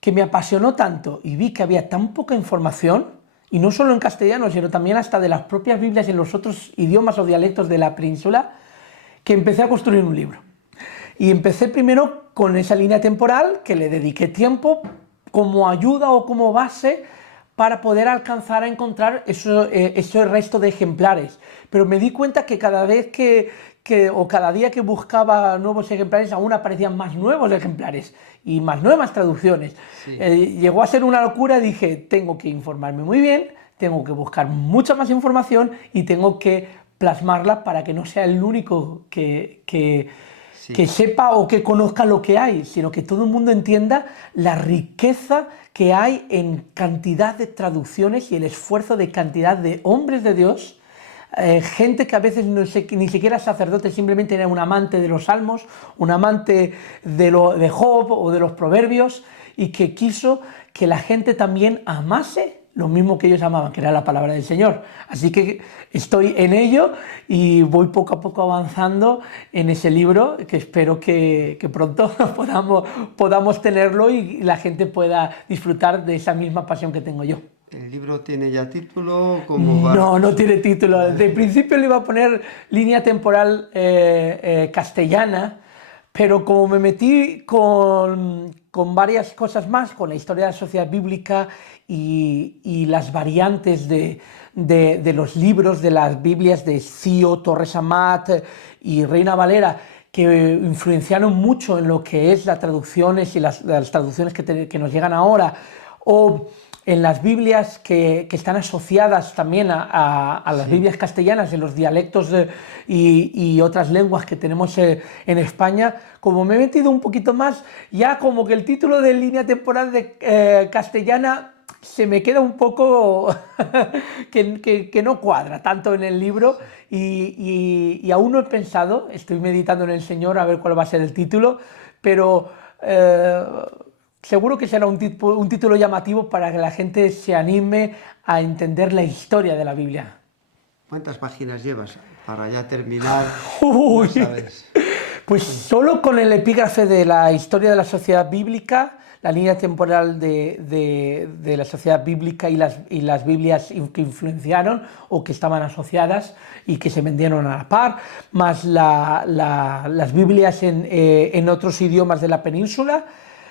que me apasionó tanto y vi que había tan poca información, y no solo en castellano, sino también hasta de las propias Biblias en los otros idiomas o dialectos de la península, que empecé a construir un libro. Y empecé primero con esa línea temporal, que le dediqué tiempo como ayuda o como base para poder alcanzar a encontrar ese resto de ejemplares. Pero me di cuenta que cada vez o cada día que buscaba nuevos ejemplares, aún aparecían más nuevos ejemplares y más nuevas traducciones. Sí. Llegó a ser una locura. Dije, tengo que informarme muy bien, tengo que buscar mucha más información y tengo que plasmarla para que no sea el único que sepa o que conozca lo que hay, sino que todo el mundo entienda la riqueza que hay en cantidad de traducciones y el esfuerzo de cantidad de hombres de Dios, gente que a veces ni siquiera es sacerdote, simplemente era un amante de los salmos, un amante de Job o de los proverbios, y que quiso que la gente también amase lo mismo que ellos amaban, que era la palabra del Señor. Así que estoy en ello y voy poco a poco avanzando en ese libro, que espero que pronto podamos tenerlo y la gente pueda disfrutar de esa misma pasión que tengo yo. ¿El libro tiene ya título? ¿Cómo va? No tiene título. De principio le iba a poner línea temporal castellana, pero como me metí con varias cosas más, con la historia de la sociedad bíblica y las variantes de los libros, de las Biblias de Cio, Torres Amat y Reina Valera, que influenciaron mucho en lo que es las traducciones y las traducciones que nos llegan ahora, o en las Biblias que están asociadas también a las Biblias castellanas, en los dialectos y otras lenguas que tenemos en España. Como me he metido un poquito más, ya como que el título de línea temporal de castellana se me queda un poco que no cuadra tanto en el libro y aún no he pensado, estoy meditando en el Señor a ver cuál va a ser el título, pero seguro que será un título llamativo para que la gente se anime a entender la historia de la Biblia. ¿Cuántas páginas llevas para ya terminar? Uy. No sabes. Pues solo con el epígrafe de la historia de la sociedad bíblica, la línea temporal de la sociedad bíblica y las Biblias que influenciaron o que estaban asociadas y que se vendieron a la par, más las Biblias en otros idiomas de la península,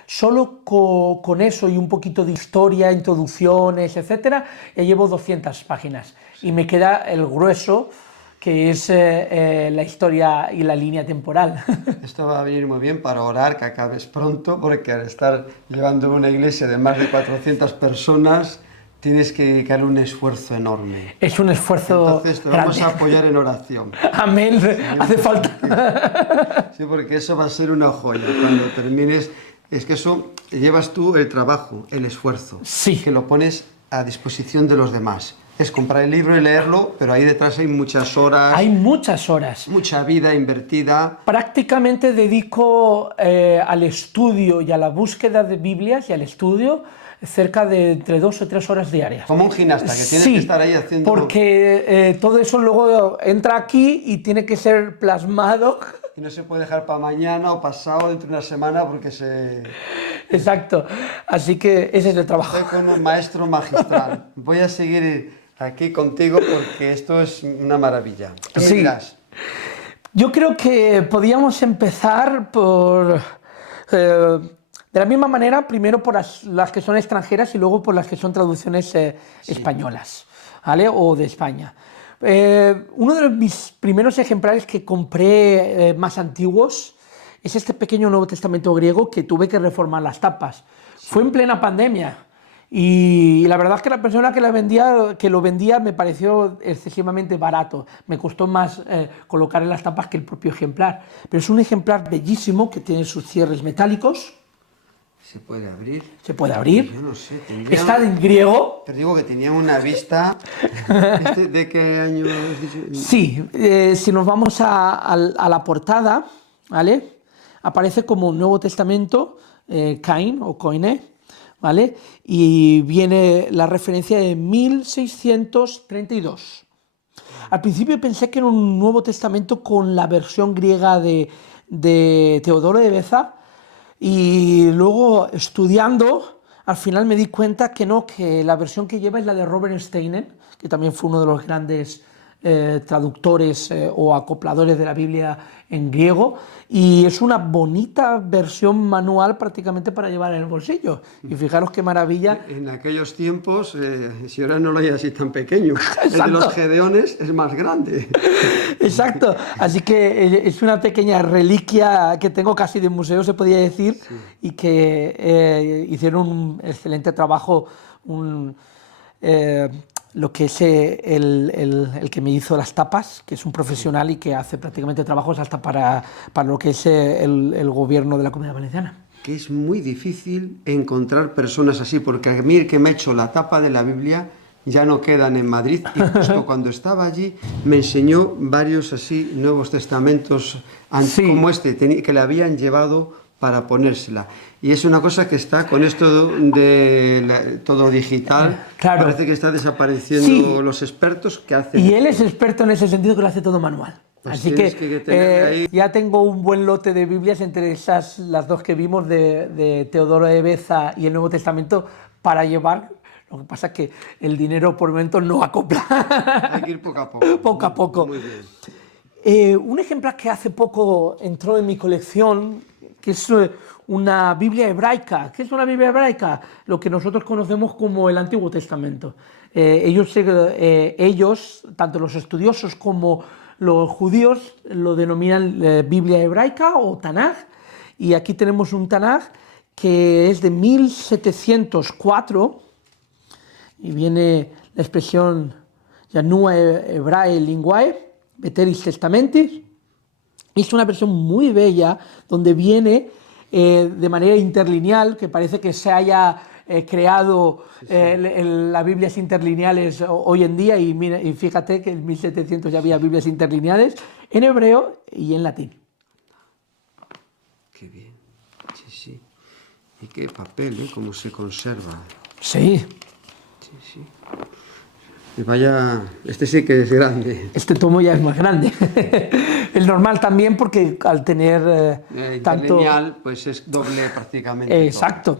solo con eso y un poquito de historia, introducciones, etcétera, ya llevo 200 páginas y me queda el grueso, que es la historia y la línea temporal. Esto va a venir muy bien para orar que acabes pronto, porque al estar llevando una iglesia de más de 400 personas, tienes que dedicarle un esfuerzo enorme. Es un esfuerzo Entonces te grande. vamos a apoyar en oración. Amén, hace falta. Sí, porque eso va a ser una joya. Cuando termines, es que eso llevas tú el trabajo, el esfuerzo, Sí. que lo pones a disposición de los demás. Es comprar el libro y leerlo, pero ahí detrás hay muchas horas, Hay muchas horas. mucha vida invertida. Prácticamente dedico al estudio y a la búsqueda de Biblias y al estudio cerca de entre 2 o 3 horas diarias. Como un gimnasta, que tienes Sí, que estar ahí haciendo... porque todo eso luego entra aquí y tiene que ser plasmado. Y no se puede dejar para mañana o pasado, dentro de una semana, porque se... Exacto, así que ese es el trabajo. Estoy con un maestro magistral. Voy a seguir aquí contigo porque esto es una maravilla. ¿Qué me Sí. dirás? Yo creo que podíamos empezar por, de la misma manera, primero por las que son extranjeras y luego por las que son traducciones españolas, ¿vale? O de España. Uno de mis primeros ejemplares que compré más antiguos es este pequeño Nuevo Testamento griego que tuve que reformar las tapas. Fue en plena pandemia. Y la verdad es que la persona que lo vendía me pareció excesivamente barato. Me costó más colocar en las tapas que el propio ejemplar. Pero es un ejemplar bellísimo que tiene sus cierres metálicos. ¿Se puede abrir? Se puede abrir. Yo no sé, tendría... Está en griego. Pero digo que tenía una vista... ¿De qué año has dicho? Sí, si nos vamos a la portada, ¿vale? Aparece como Nuevo Testamento, Cain o Koine, ¿vale? Y viene la referencia de 1632. Al principio pensé que era un Nuevo Testamento con la versión griega de Teodoro de Beza, y luego estudiando, al final me di cuenta que no, que la versión que lleva es la de Robert Steinen, que también fue uno de los grandes traductores o acopladores de la Biblia en griego, y es una bonita versión manual prácticamente para llevar en el bolsillo. Y fijaros qué maravilla. En aquellos tiempos, si ahora no lo hay así tan pequeño, el de Exacto. los gedeones es más grande. Exacto, así que es una pequeña reliquia que tengo casi de museo, se podría decir, sí. Y que hicieron un excelente trabajo, lo que es el que me hizo las tapas, que es un profesional y que hace prácticamente trabajos hasta para lo que es el gobierno de la Comunidad Valenciana. Que es muy difícil encontrar personas así, porque a mí el que me ha hecho la tapa de la Biblia ya no quedan en Madrid, y justo cuando estaba allí me enseñó varios así Nuevos Testamentos sí. Como este, que le habían llevado para ponérsela. Y es una cosa que está con esto de todo digital, claro. Parece que está desapareciendo sí. Los expertos que hacen. Y él es experto en ese sentido, que lo hace todo manual. Pues así que ya tengo un buen lote de Biblias, entre esas las dos que vimos de Teodoro de Beza y el Nuevo Testamento, para llevar. Lo que pasa es que el dinero por el momento no acopla. Hay que ir poco a poco. Poco a poco. Muy bien. Un ejemplar que hace poco entró en mi colección, que es una Biblia hebraica. ¿Qué es una Biblia hebraica? Lo que nosotros conocemos como el Antiguo Testamento. Ellos, tanto los estudiosos como los judíos, lo denominan Biblia hebraica o Tanaj. Y aquí tenemos un Tanaj que es de 1704, y viene la expresión Yanua Hebrae Linguae, Veteris Testamentis. Es una versión muy bella donde viene de manera interlineal, que parece que se haya creado las Biblias interlineales hoy en día, y, mira, y fíjate que en 1700 ya había Biblias interlineales en hebreo y en latín. Qué bien, sí, sí. Y qué papel, ¿eh? Cómo se conserva. Sí. Sí, sí. Y vaya, este sí que es grande. Este tomo ya es más grande. Es normal también porque al tener tanto... Interlineal, pues es doble prácticamente. Exacto.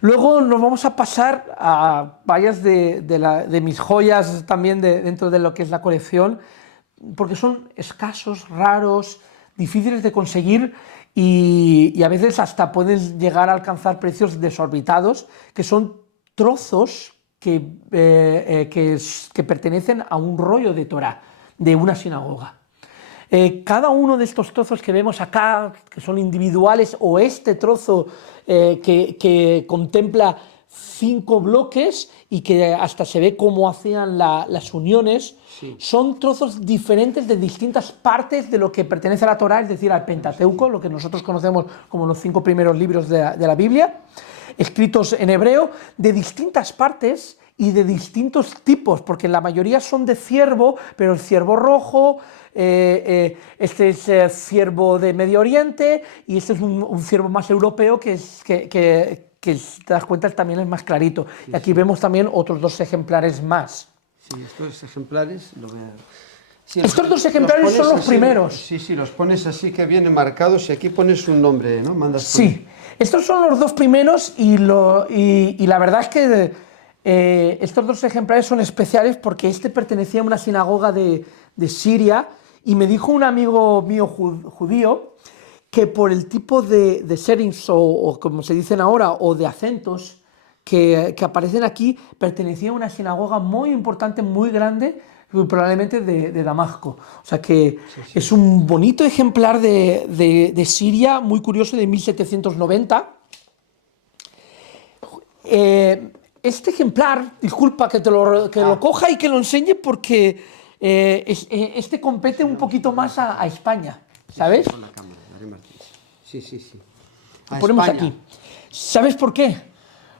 Luego nos vamos a pasar a varias de mis joyas también dentro de lo que es la colección, porque son escasos, raros, difíciles de conseguir y a veces hasta pueden llegar a alcanzar precios desorbitados, que son trozos que pertenecen a un rollo de Torá, de una sinagoga. Cada uno de estos trozos que vemos acá, que son individuales, o este trozo que contempla 5 bloques y que hasta se ve cómo hacían las uniones, sí, son trozos diferentes de distintas partes de lo que pertenece a la Torá, es decir, al Pentateuco, lo que nosotros conocemos como los 5 primeros libros de la Biblia, escritos en hebreo, de distintas partes y de distintos tipos, porque la mayoría son de ciervo, pero el ciervo rojo, este es ciervo de Medio Oriente, y este es un ciervo más europeo que si te das cuenta también es más clarito. Sí, y aquí sí, vemos también otros 2 ejemplares más. Sí, estos ejemplares lo veo. Sí, estos 2 ejemplares son los primeros. Sí, sí, los pones así que vienen marcados y aquí pones un nombre, ¿no? Mandas sí, estos son los 2 primeros y la verdad es que estos 2 ejemplares son especiales porque este pertenecía a una sinagoga de Siria y me dijo un amigo mío judío que por el tipo de settings o como se dicen ahora, o de acentos que aparecen aquí, pertenecía a una sinagoga muy importante, muy grande, probablemente de Damasco. O sea que sí, sí, es un bonito ejemplar de Siria, muy curioso, de 1790. Este ejemplar, disculpa que lo coja y que lo enseñe porque este compete un poquito más a España, ¿sabes? Sí, sí, sí. Lo ponemos aquí. ¿Sabes por qué?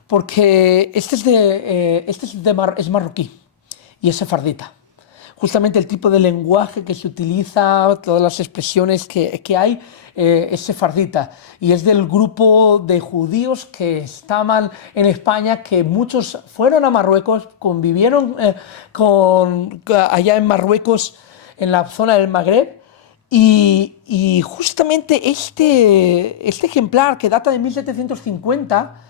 Porque este es marroquí y es sefardita. Justamente el tipo de lenguaje que se utiliza, todas las expresiones que hay, es sefardita. Y es del grupo de judíos que estaban en España, que muchos fueron a Marruecos, convivieron allá en Marruecos, en la zona del Magreb, y justamente este ejemplar, que data de 1750,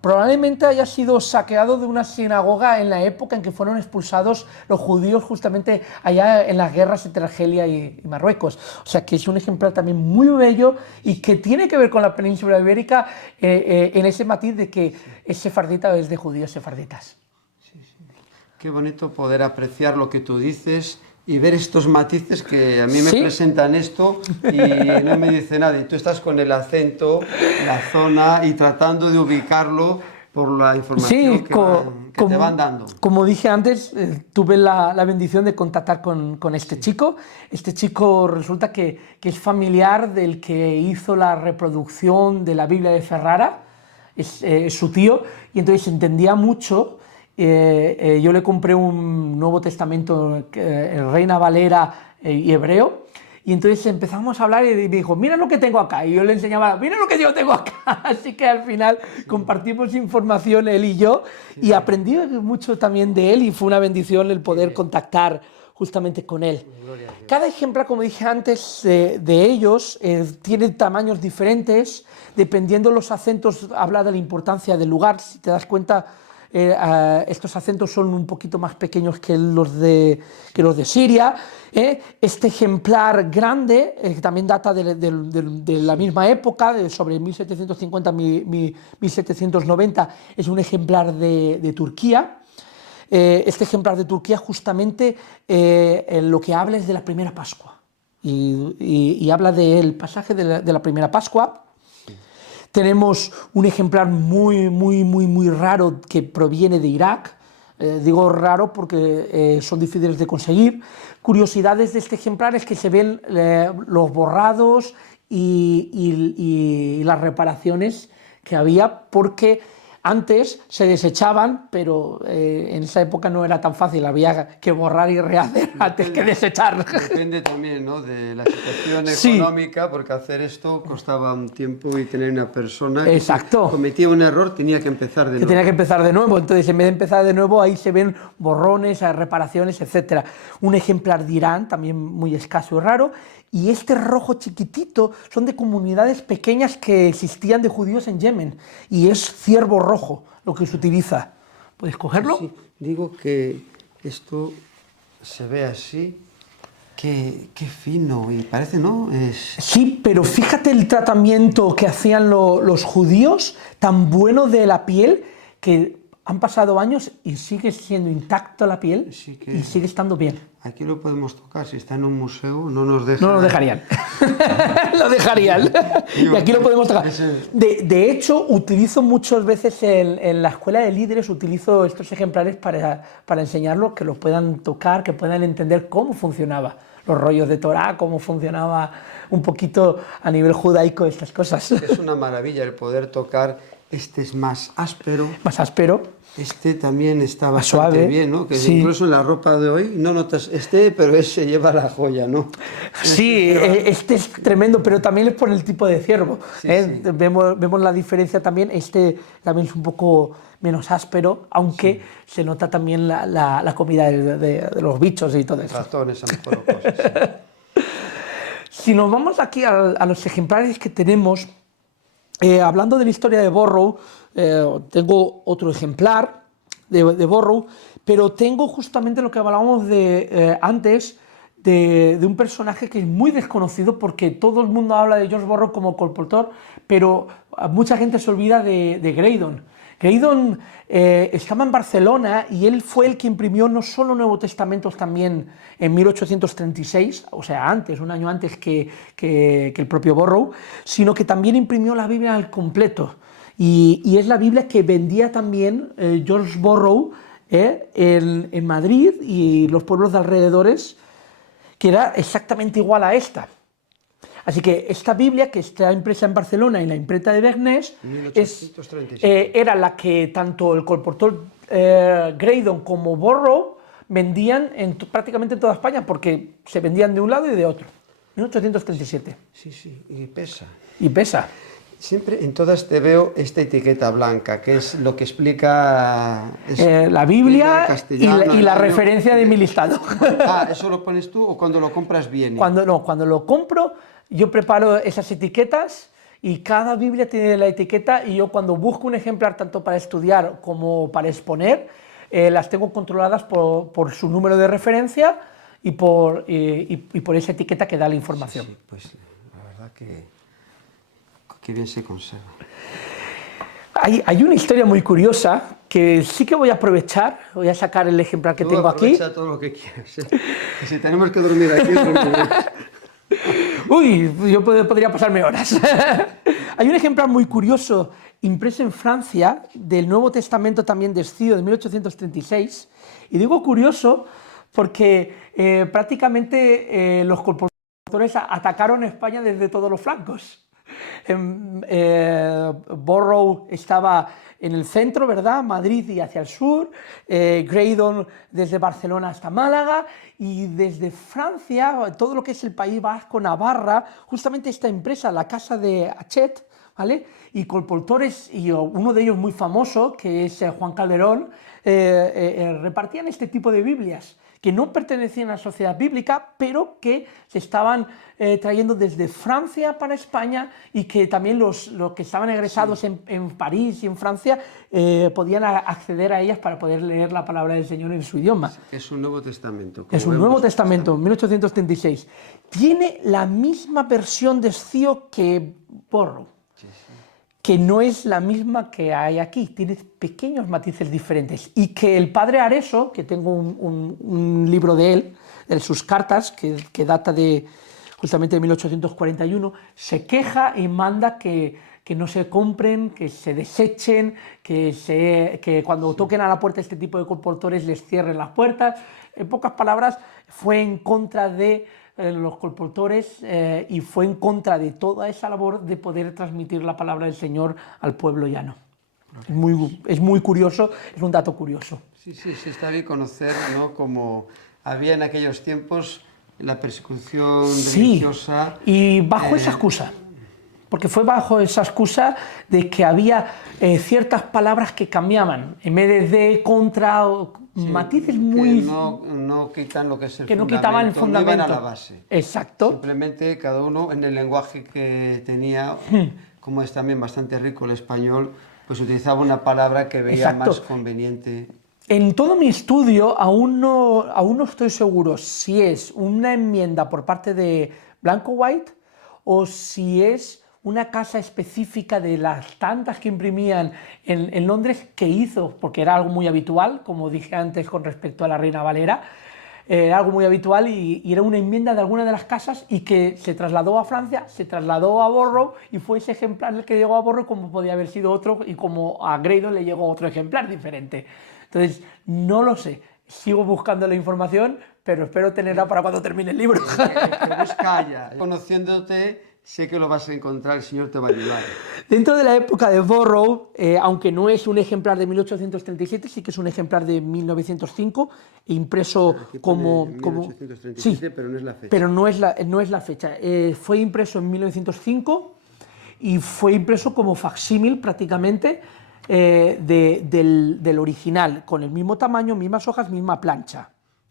probablemente haya sido saqueado de una sinagoga en la época en que fueron expulsados los judíos justamente allá en las guerras entre Argelia y Marruecos. O sea que es un ejemplar también muy bello y que tiene que ver con la península ibérica en ese matiz de que es sefardita o es de judíos sefarditas. Sí, sí. Qué bonito poder apreciar lo que tú dices y ver estos matices que a mí me presentan esto y no me dice nada. Y tú estás con el acento, la zona y tratando de ubicarlo por la información que te van dando. Como dije antes, tuve la bendición de contactar con este chico. Este chico resulta que es familiar del que hizo la reproducción de la Biblia de Ferrara, es su tío, y entonces entendía mucho. Yo le compré un Nuevo Testamento, Reina Valera y hebreo, y entonces empezamos a hablar y me dijo, mira lo que tengo acá, y yo le enseñaba, mira lo que yo tengo acá, así que al final compartimos información él y yo, y aprendí mucho también de él, y fue una bendición el poder contactar justamente con él. Cada ejemplar, como dije antes, de ellos tiene tamaños diferentes, dependiendo de los acentos, habla de la importancia del lugar. Si te das cuenta, estos acentos son un poquito más pequeños que los de Siria. Este ejemplar grande, que también data de la misma época, sobre 1750-1790, es un ejemplar de Turquía. Este ejemplar de Turquía justamente lo que habla es de la primera Pascua y habla del pasaje de la primera Pascua. Tenemos un ejemplar muy raro que proviene de Irak. Digo raro porque son difíciles de conseguir. Curiosidades de este ejemplar es que se ven los borrados y las reparaciones que había, porque antes se desechaban, pero en esa época no era tan fácil, había que borrar y rehacer antes que desechar. Depende también, ¿no?, de la situación Sí. económica, porque hacer esto costaba un tiempo y tener una persona que Exacto. si cometía un error tenía que empezar de Que nuevo. tenía que empezar de nuevo, entonces en vez de empezar de nuevo ahí se ven borrones, reparaciones, etc. Un ejemplar de Irán, también muy escaso y raro, y este rojo chiquitito son de comunidades pequeñas que existían de judíos en Yemen, y es ciervo rojo lo que se utiliza. ¿Puedes cogerlo? Sí, digo que esto se ve así, qué fino, y parece, ¿no? Sí, pero fíjate el tratamiento que hacían los judíos, tan bueno de la piel, que han pasado años y sigue siendo intacta la piel Sí que- y sigue estando bien. Aquí lo podemos tocar, si está en un museo no nos deja... No lo dejarían. Lo dejarían. Y aquí lo podemos tocar. De hecho, utilizo muchas veces en la escuela de líderes, utilizo estos ejemplares para enseñarlos, que los puedan tocar, que puedan entender cómo funcionaba los rollos de Torá, cómo funcionaba un poquito a nivel judaico estas cosas. Es una maravilla el poder tocar. Este es más áspero. Más áspero. Este también está Más bastante suave. bien, ¿no? Que Sí. incluso en la ropa de hoy no notas pero ese lleva la joya, ¿no? Sí, este es tremendo, pero también es por el tipo de ciervo. Sí, ¿eh? sí. Vemos la diferencia también. Este también es un poco menos áspero, aunque se nota también la comida de los bichos y todo eso. Ratones, a lo mejor, o cosas así. Si nos vamos aquí a los ejemplares que tenemos, hablando de la historia de Burroughs, tengo otro ejemplar de Burroughs, pero tengo justamente lo que hablábamos antes, de un personaje que es muy desconocido, porque todo el mundo habla de George Burroughs como colportor, pero mucha gente se olvida de Graydon. Graydon estaba en Barcelona y él fue el que imprimió no solo Nuevo Testamentos también en 1836, o sea, antes, un año antes que el propio Burroughs, sino que también imprimió la Biblia al completo. Y es la Biblia que vendía también George Burroughs en Madrid y los pueblos de alrededores, que era exactamente igual a esta. Así que esta Biblia, que está impresa en Barcelona en la imprenta de Bergnès, 1837. era la que tanto el colportor Graydon como Burroughs vendían prácticamente en toda España, porque se vendían de un lado y de otro. 1837. Sí, y pesa. Y pesa. Siempre en todas te veo esta etiqueta blanca, que es lo que explica... La Biblia castellano, y la ¿no? referencia de mi listado. Ah, ¿eso lo pones tú o cuando lo compras viene? Cuando lo compro, yo preparo esas etiquetas y cada Biblia tiene la etiqueta, y yo cuando busco un ejemplar tanto para estudiar como para exponer, las tengo controladas por su número de referencia y por esa etiqueta que da la información. Sí, pues la verdad que bien se conserva. Hay una historia muy curiosa que sí que voy a aprovechar, voy a sacar el ejemplar que tengo aquí. Aprovecha todo lo que quieras. Que si tenemos que dormir aquí, dormiremos. Uy, yo podría pasarme horas. Hay un ejemplar muy curioso impreso en Francia del Nuevo Testamento también de Escío de 1836, y digo curioso porque prácticamente los colportores atacaron España desde todos los flancos. Burroughs estaba en el centro, ¿verdad? Madrid y hacia el sur, Graydon desde Barcelona hasta Málaga, y desde Francia, todo lo que es el País Vasco, Navarra, justamente esta empresa, la Casa de Hachette, ¿vale? Y colportores, y uno de ellos muy famoso, que es Juan Calderón, repartían este tipo de Biblias, que no pertenecían a la sociedad bíblica, pero que se estaban trayendo desde Francia para España, y que también los que estaban egresados en París y en Francia podían acceder a ellas para poder leer la palabra del Señor en su idioma. Es un Nuevo Testamento. Es un Nuevo Testamento, 1836. Tiene la misma versión de Escío que Burroughs, que no es la misma que hay aquí, tiene pequeños matices diferentes, y que el padre Areso, que tengo un libro de él, de sus cartas, que data justamente de 1841, se queja y manda que no se compren, que se desechen, que cuando toquen a la puerta este tipo de colportores les cierren las puertas. en pocas palabras, fue en contra de los colportores y fue en contra de toda esa labor de poder transmitir la palabra del Señor al pueblo llano. Es muy curioso, es un dato curioso. Sí, está bien conocer, ¿no?, como había en aquellos tiempos la persecución religiosa. Y bajo esa excusa, porque fue bajo esa excusa de que había ciertas palabras que cambiaban, en vez de contra, matices muy... Que no quitan lo que es el que no fundamento, quitaban el fundamento. No iban a la base. Exacto. Simplemente cada uno en el lenguaje que tenía, como es también bastante rico el español, pues utilizaba una palabra que veía más conveniente. En todo mi estudio aún no estoy seguro si es una enmienda por parte de Blanco White o si es una casa específica de las tantas que imprimían en Londres que hizo, porque era algo muy habitual, como dije antes con respecto a la Reina Valera, era algo muy habitual y era una enmienda de alguna de las casas y que se trasladó a Francia, se trasladó a Borrow y fue ese ejemplar el que llegó a Borrow, como podía haber sido otro, y como a Graydon le llegó otro ejemplar diferente. Entonces, no lo sé, sigo buscando la información, pero espero tenerla para cuando termine el libro. Que busca ya. Conociéndote, sé que lo vas a encontrar, el Señor te va a ayudar. Dentro de la época de Borrow, aunque no es un ejemplar de 1837, sí que es un ejemplar de 1905, impreso como... 1837, sí, pero no es la fecha. Pero no es la fecha. Fue impreso en 1905 y fue impreso como facsímil prácticamente del original, con el mismo tamaño, mismas hojas, misma plancha,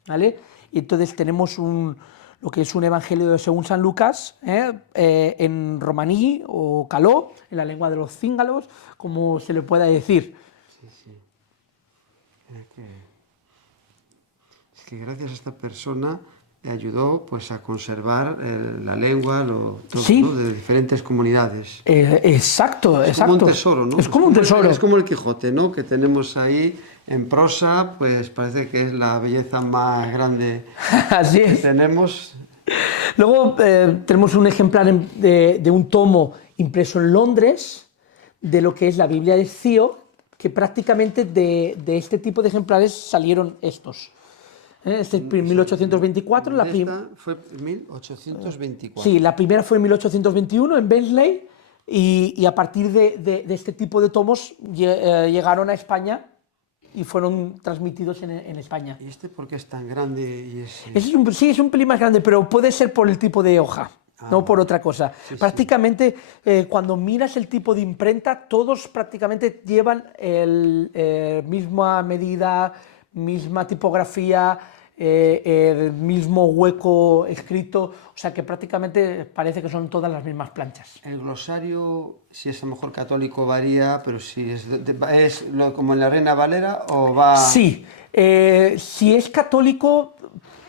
¿vale? Y entonces tenemos lo que es un evangelio según San Lucas, en romaní o caló, en la lengua de los cíngalos, como se le pueda decir. Sí. Es que gracias a esta persona ayudó pues a conservar la lengua, todo, sí, ¿no?, de diferentes comunidades. Exacto. Es como un tesoro, ¿no? Es como un tesoro. Es como el Quijote, ¿no?, que tenemos ahí en prosa, pues parece que es la belleza más grande Así es. que tenemos. Luego tenemos un ejemplar de un tomo impreso en Londres, de lo que es la Biblia de Cío, que prácticamente de este tipo de ejemplares salieron estos. Este es 1824. Esta fue 1824. Sí, la primera fue en 1821 en Bentley y a partir de este tipo de tomos llegaron a España y fueron transmitidos en España. ¿Y este por qué es tan grande? Sí, es un pelín más grande, pero puede ser por el tipo de hoja, no por otra cosa. Sí, prácticamente, cuando miras el tipo de imprenta, todos prácticamente llevan misma medida, misma tipografía, el mismo hueco escrito, o sea que prácticamente parece que son todas las mismas planchas. El glosario, si es a lo mejor católico, varía, pero si es como en la Reina Valera o va... Sí, si es católico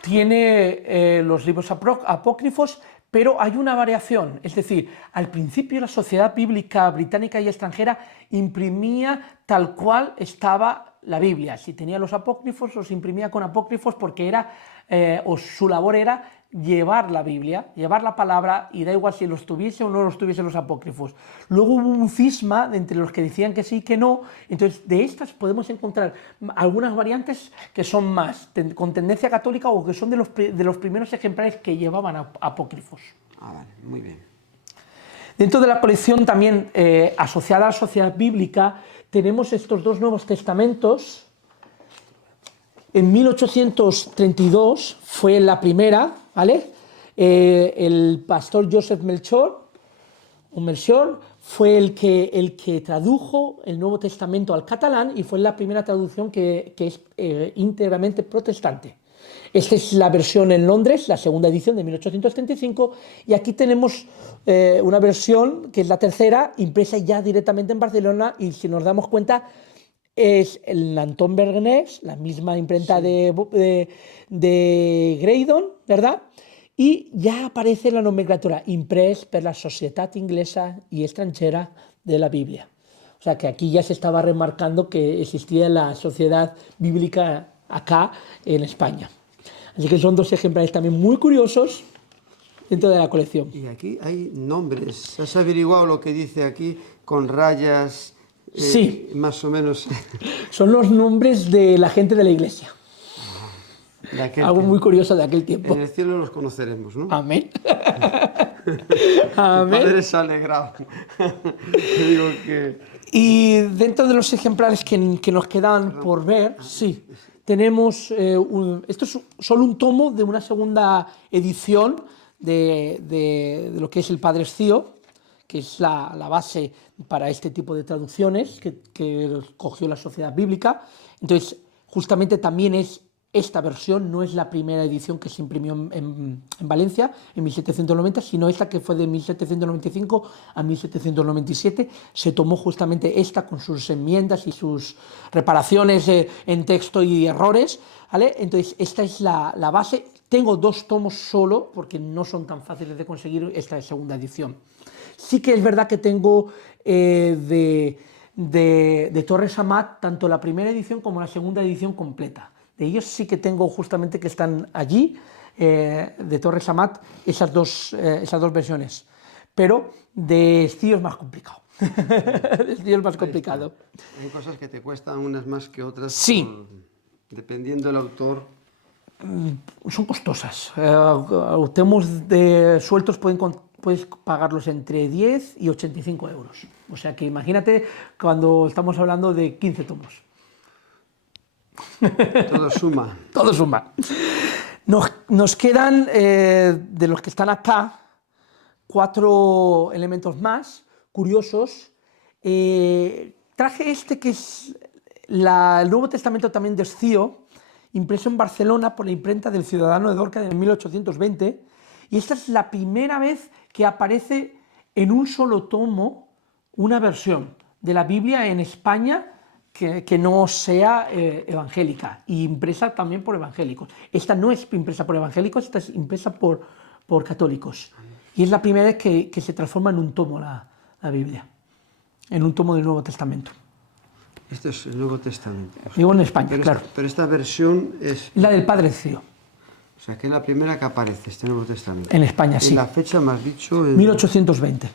tiene los libros apócrifos, pero hay una variación, es decir, al principio la Sociedad Bíblica Británica y Extranjera imprimía tal cual estaba la Biblia. Si tenía los apócrifos, los imprimía con apócrifos porque su labor era llevar la Biblia, llevar la palabra, y da igual si los tuviese o no los tuviese los apócrifos. Luego hubo un cisma entre los que decían que sí y que no, entonces de estas podemos encontrar algunas variantes que son más con tendencia católica o que son de los primeros ejemplares que llevaban apócrifos. Vale, muy bien. Dentro de la colección también asociada a la Sociedad Bíblica tenemos estos dos Nuevos Testamentos. En 1832 fue la primera, ¿vale? El pastor Joseph Melchior fue el que tradujo el Nuevo Testamento al catalán y fue la primera traducción que es íntegramente protestante. Esta es la versión en Londres, la segunda edición de 1835, y aquí tenemos una versión que es la tercera, impresa ya directamente en Barcelona, y si nos damos cuenta es el Anton Bergenès, la misma imprenta de Graydon, ¿verdad? Y ya aparece la nomenclatura imprès per la Societat Inglesa y Extranjera de la Biblia. O sea que aquí ya se estaba remarcando que existía la sociedad bíblica acá en España. Así que son dos ejemplares también muy curiosos dentro de la colección. Y aquí hay nombres. ¿Has averiguado lo que dice aquí con rayas? Sí. Más o menos. Son los nombres de la gente de la iglesia. De aquel Algo tiempo. muy curioso de aquel tiempo. En el cielo los conoceremos, ¿no? Amén. Tu Amén. padre se ha alegrado. Te digo que... Y dentro de los ejemplares que nos quedan por ver, sí, tenemos, esto es solo un tomo de una segunda edición de lo que es el Padre Escío, que es la base para este tipo de traducciones que cogió la Sociedad Bíblica. Entonces, justamente también es esta versión, no es la primera edición que se imprimió en Valencia en 1790, sino esta que fue de 1795 a 1797. Se tomó justamente esta con sus enmiendas y sus reparaciones en texto y errores, ¿vale? Entonces, esta es la base. Tengo 2 tomos solo, porque no son tan fáciles de conseguir esta segunda edición. Sí que es verdad que tengo de Torres Amat tanto la primera edición como la segunda edición completa. De ellos sí que tengo justamente que están allí, de Torres Amat, esas dos versiones. Pero de Escío es más complicado. De Escío es más complicado. Hay cosas que te cuestan unas más que otras. Sí. Dependiendo del autor. Son costosas. Tomos sueltos puedes pagarlos entre 10 y 85 euros. O sea que imagínate cuando estamos hablando de 15 tomos. Todo suma. Todo suma. Nos quedan, de los que están acá, 4 elementos más curiosos. Traje este que es el Nuevo Testamento también de Escío, impreso en Barcelona por la imprenta del Ciudadano de Dorca en 1820, y esta es la primera vez que aparece en un solo tomo una versión de la Biblia en España que no sea evangélica, y impresa también por evangélicos. Esta no es impresa por evangélicos, esta es impresa por católicos, y es la primera vez que se transforma en un tomo la Biblia, en un tomo del Nuevo Testamento. Este es el Nuevo Testamento. Digo en España, claro. Pero esta versión es... La del Padre Escío. O sea, que es la primera que aparece, este Nuevo Testamento. En España, sí. Y la fecha, me has dicho... 1820.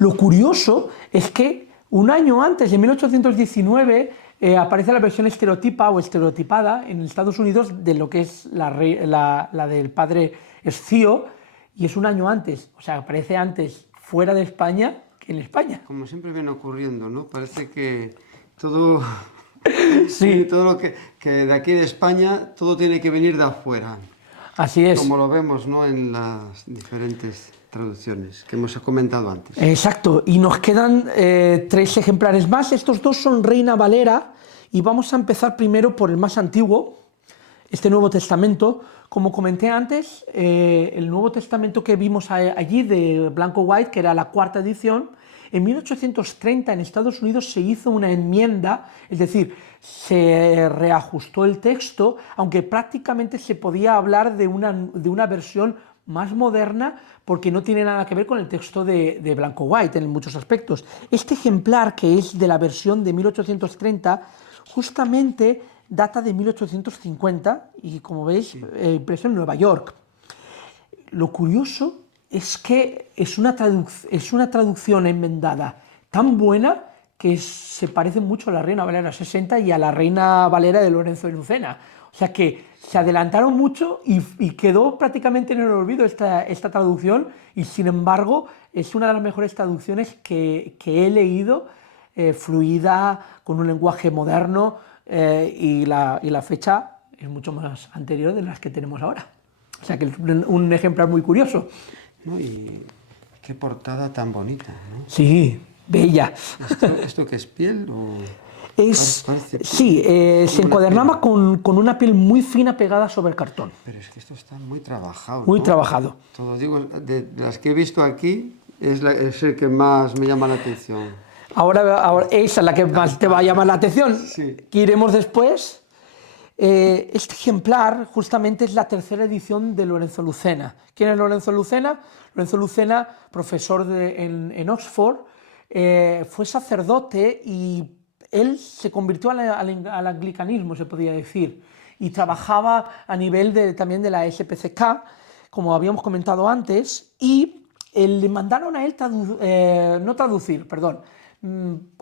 Lo curioso es que un año antes, en 1819, aparece la versión estereotipa o estereotipada en Estados Unidos de lo que es la del Padre Escío, y es un año antes. O sea, aparece antes fuera de España que en España. Como siempre viene ocurriendo, ¿no? Parece que todo... Sí. Todo lo que de aquí de España, todo tiene que venir de afuera. Así es. Como lo vemos, ¿no?, en las diferentes traducciones que hemos comentado antes. Exacto, y nos quedan 3 ejemplares más. Estos 2 son Reina Valera, y vamos a empezar primero por el más antiguo, este Nuevo Testamento. Como comenté antes, el Nuevo Testamento que vimos allí de Blanco White, que era la 4ª edición, en 1830 en Estados Unidos se hizo una enmienda, es decir, se reajustó el texto, aunque prácticamente se podía hablar de una versión más moderna, porque no tiene nada que ver con el texto de Blanco White en muchos aspectos. Este ejemplar, que es de la versión de 1830, justamente data de 1850 y, como veis, impreso en Nueva York. Lo curioso es que es una traducción enmendada tan buena que se parece mucho a la Reina Valera 60 y a la Reina Valera de Lorenzo de Lucena. O sea que se adelantaron mucho y quedó prácticamente en el olvido esta traducción, y sin embargo es una de las mejores traducciones que he leído, fluida, con un lenguaje moderno, y la fecha es mucho más anterior de las que tenemos ahora. O sea que es un ejemplar muy curioso. ¿No? Y qué portada tan bonita, ¿no? Sí, bella. ¿Esto qué es, piel o...? Sí, se encuadernaba con una piel muy fina pegada sobre el cartón. Pero es que esto está muy trabajado, Muy ¿no? trabajado. Todo, digo, de las que he visto aquí, es el que más me llama la atención. Ahora esa es la que más te va a llamar la atención. Sí. Que iremos después. Este ejemplar justamente es la 3ª edición de Lorenzo Lucena. ¿Quién es Lorenzo Lucena? Lorenzo Lucena, profesor en Oxford, fue sacerdote, y él se convirtió al anglicanismo, se podría decir, y trabajaba a nivel también de la SPCK, como habíamos comentado antes, y le mandaron a él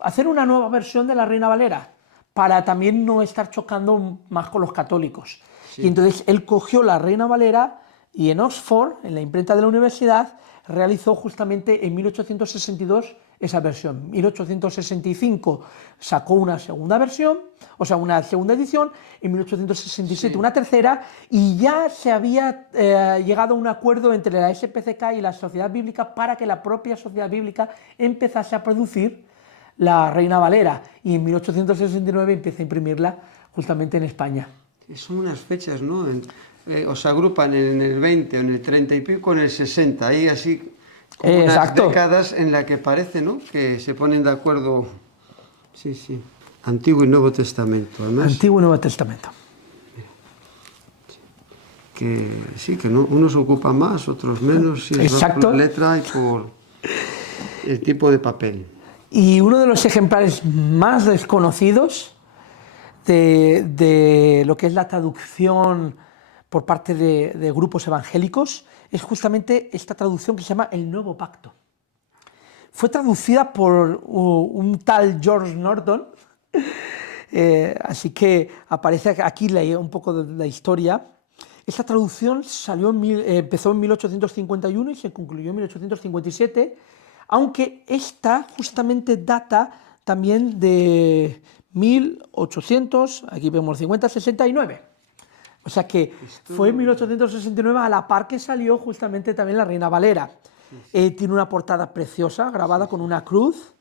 hacer una nueva versión de la Reina Valera, para también no estar chocando más con los católicos. Sí. Y entonces él cogió la Reina Valera y en Oxford, en la imprenta de la universidad, realizó justamente en 1862 esa versión. En 1865 sacó una segunda versión, o sea, una segunda edición, en 1867 Sí. una tercera, y ya se había llegado a un acuerdo entre la SPCK y la Sociedad Bíblica para que la propia Sociedad Bíblica empezase a producir la Reina Valera, y en 1869 empieza a imprimirla justamente en España. Son unas fechas, ¿no? Os agrupan en el 20 o en el 30 y pico, en el 60. Ahí así como unas Exacto. décadas en la que parece, ¿no? Que se ponen de acuerdo. Sí, sí. Antiguo y Nuevo Testamento, además. Antiguo y Nuevo Testamento. Que sí, que no, unos ocupan más, otros menos, sí, es más Exacto. por letra y por el tipo de papel. Y uno de los ejemplares más desconocidos de lo que es la traducción por parte de grupos evangélicos es justamente esta traducción que se llama El Nuevo Pacto. Fue traducida por un tal George Norton, así que aparece aquí un poco de la historia. Esta traducción empezó en 1851 y se concluyó en 1857, aunque esta justamente data también de 1800, aquí vemos 50-69. O sea que fue en 1869 a la par que salió justamente también la Reina Valera. Tiene una portada preciosa, grabada con una cruz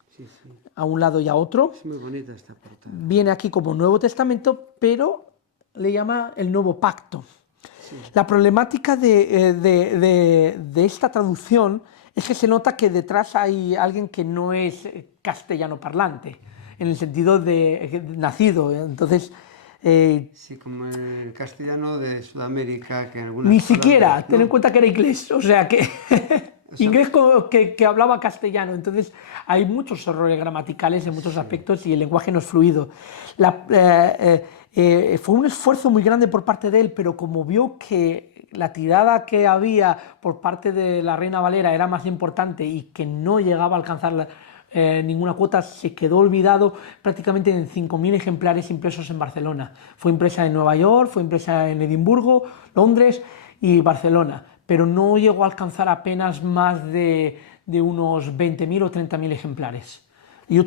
a un lado y a otro. Es muy bonita esta portada. Viene aquí como Nuevo Testamento, pero le llama el Nuevo Pacto. La problemática de esta traducción es que se nota que detrás hay alguien que no es castellano parlante, en el sentido de nacido. Entonces, Sí, como el castellano de Sudamérica, que en algunas ni palabras, siquiera, ¿no? ten en cuenta que era inglés, o sea que inglés que hablaba castellano, entonces hay muchos errores gramaticales en muchos aspectos y el lenguaje no es fluido. Fue un esfuerzo muy grande por parte de él, pero como vio que la tirada que había por parte de la Reina Valera era más importante y que no llegaba a alcanzar ninguna cuota, se quedó olvidado prácticamente en 5.000 ejemplares impresos en Barcelona. Fue impresa en Nueva York, fue impresa en Edimburgo, Londres y Barcelona, pero no llegó a alcanzar apenas más de unos 20.000 o 30.000 ejemplares. Yo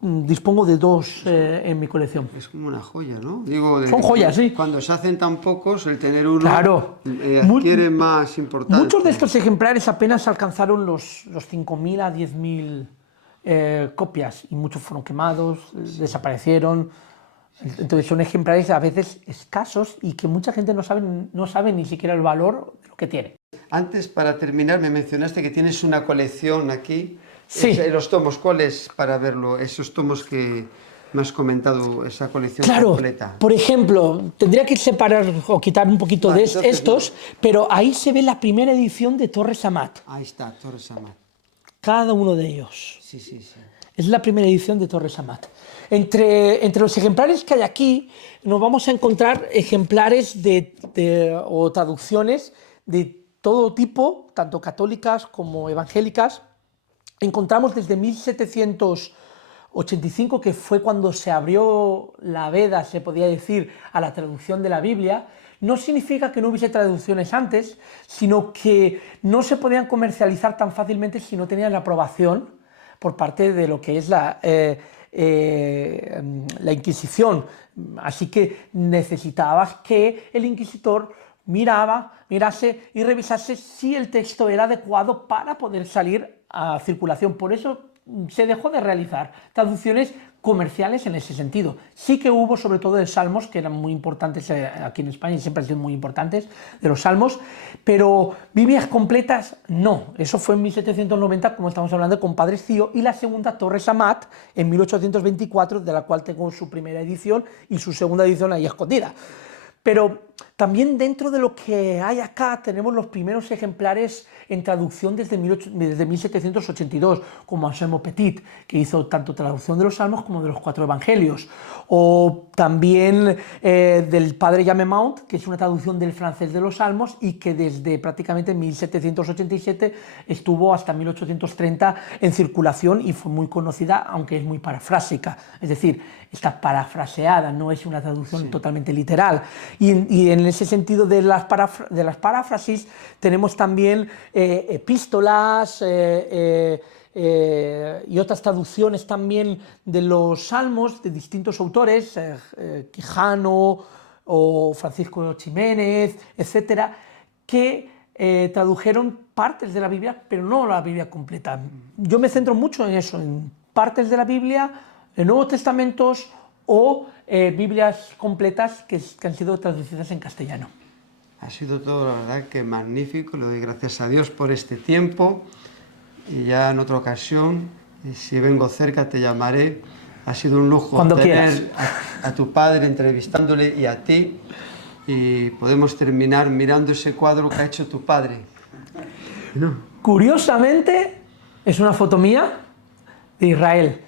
dispongo de dos en mi colección. Es como una joya, ¿no? Digo, Son joyas, sí. Cuando se hacen tan pocos, el tener uno Claro. adquiere más importancia. Muchos de estos ejemplares apenas alcanzaron los 5.000 a 10.000 copias y muchos fueron quemados, desaparecieron. Entonces son ejemplares a veces escasos y que mucha gente no sabe ni siquiera el valor de lo que tiene. Antes, para terminar, me mencionaste que tienes una colección aquí. Sí. Los tomos, ¿cuáles para verlo? Esos tomos que me has comentado, esa colección Claro, completa. por ejemplo, tendría que separar o quitar un poquito Vale, de entonces estos, pero ahí se ve la primera edición de Torres Amat, Ahí está, Torres Amat. cada uno de ellos. Sí, sí, sí. Es la primera edición de Torres Amat. Entre los ejemplares que hay aquí, nos vamos a encontrar ejemplares o traducciones de todo tipo, tanto católicas como evangélicas. Encontramos desde 1785, que fue cuando se abrió la veda, se podía decir, a la traducción de la Biblia. No significa que no hubiese traducciones antes, sino que no se podían comercializar tan fácilmente si no tenían la aprobación por parte de lo que es la Inquisición. Así que necesitabas que el inquisidor mirase y revisase si el texto era adecuado para poder salir a circulación. Por eso se dejó de realizar traducciones comerciales en ese sentido. Sí que hubo, sobre todo de salmos, que eran muy importantes aquí en España, y siempre han sido muy importantes, de los salmos, pero Biblias completas no. Eso fue en 1790, como estamos hablando, con Padre Cío, y la segunda, Torres Amat, en 1824, de la cual tengo su primera edición y su segunda edición ahí escondida. Pero también dentro de lo que hay acá tenemos los primeros ejemplares en traducción desde 1782, como Anselmo Petit, que hizo tanto traducción de los Salmos como de los 4 Evangelios, o también del padre Jaime Mount, que es una traducción del francés de los Salmos y que desde prácticamente 1787 estuvo hasta 1830 en circulación y fue muy conocida, aunque es muy parafrásica, es decir, está parafraseada, no es una traducción totalmente literal. Y y en ese sentido de las paráfrasis tenemos también epístolas y otras traducciones también de los salmos de distintos autores, Quijano o Francisco Ximénez, etcétera, que tradujeron partes de la Biblia, pero no la Biblia completa. Yo me centro mucho en eso, en partes de la Biblia, en Nuevos Testamentos o Biblias completas que han sido traducidas en castellano. Ha sido todo, la verdad, que magnífico. Le doy gracias a Dios por este tiempo. Y ya en otra ocasión, si vengo cerca, te llamaré. Ha sido un lujo Cuando tener a tu padre entrevistándole y a ti. Y podemos terminar mirando ese cuadro que ha hecho tu padre. ¿No? Curiosamente, es una foto mía de Israel.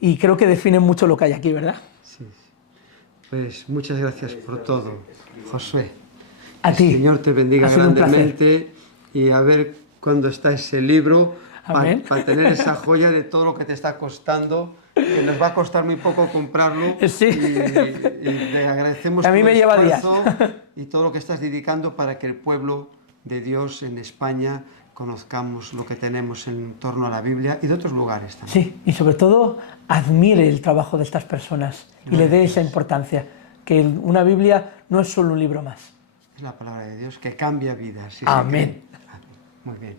Y creo que define mucho lo que hay aquí, ¿verdad? Sí. Pues muchas gracias por todo, Josué. A ti. El Señor te bendiga grandemente y a ver cuándo está ese libro para tener esa joya de todo lo que te está costando, que nos va a costar muy poco comprarlo. Sí. Y te agradecemos a mí me lleva días. Y todo lo que estás dedicando para que el pueblo de Dios en España conozcamos lo que tenemos en torno a la Biblia y de otros lugares también. Sí, y sobre todo admire el trabajo de estas personas y le dé esa importancia, que una Biblia no es solo un libro más. Es la palabra de Dios que cambia vidas. Amén. Muy bien.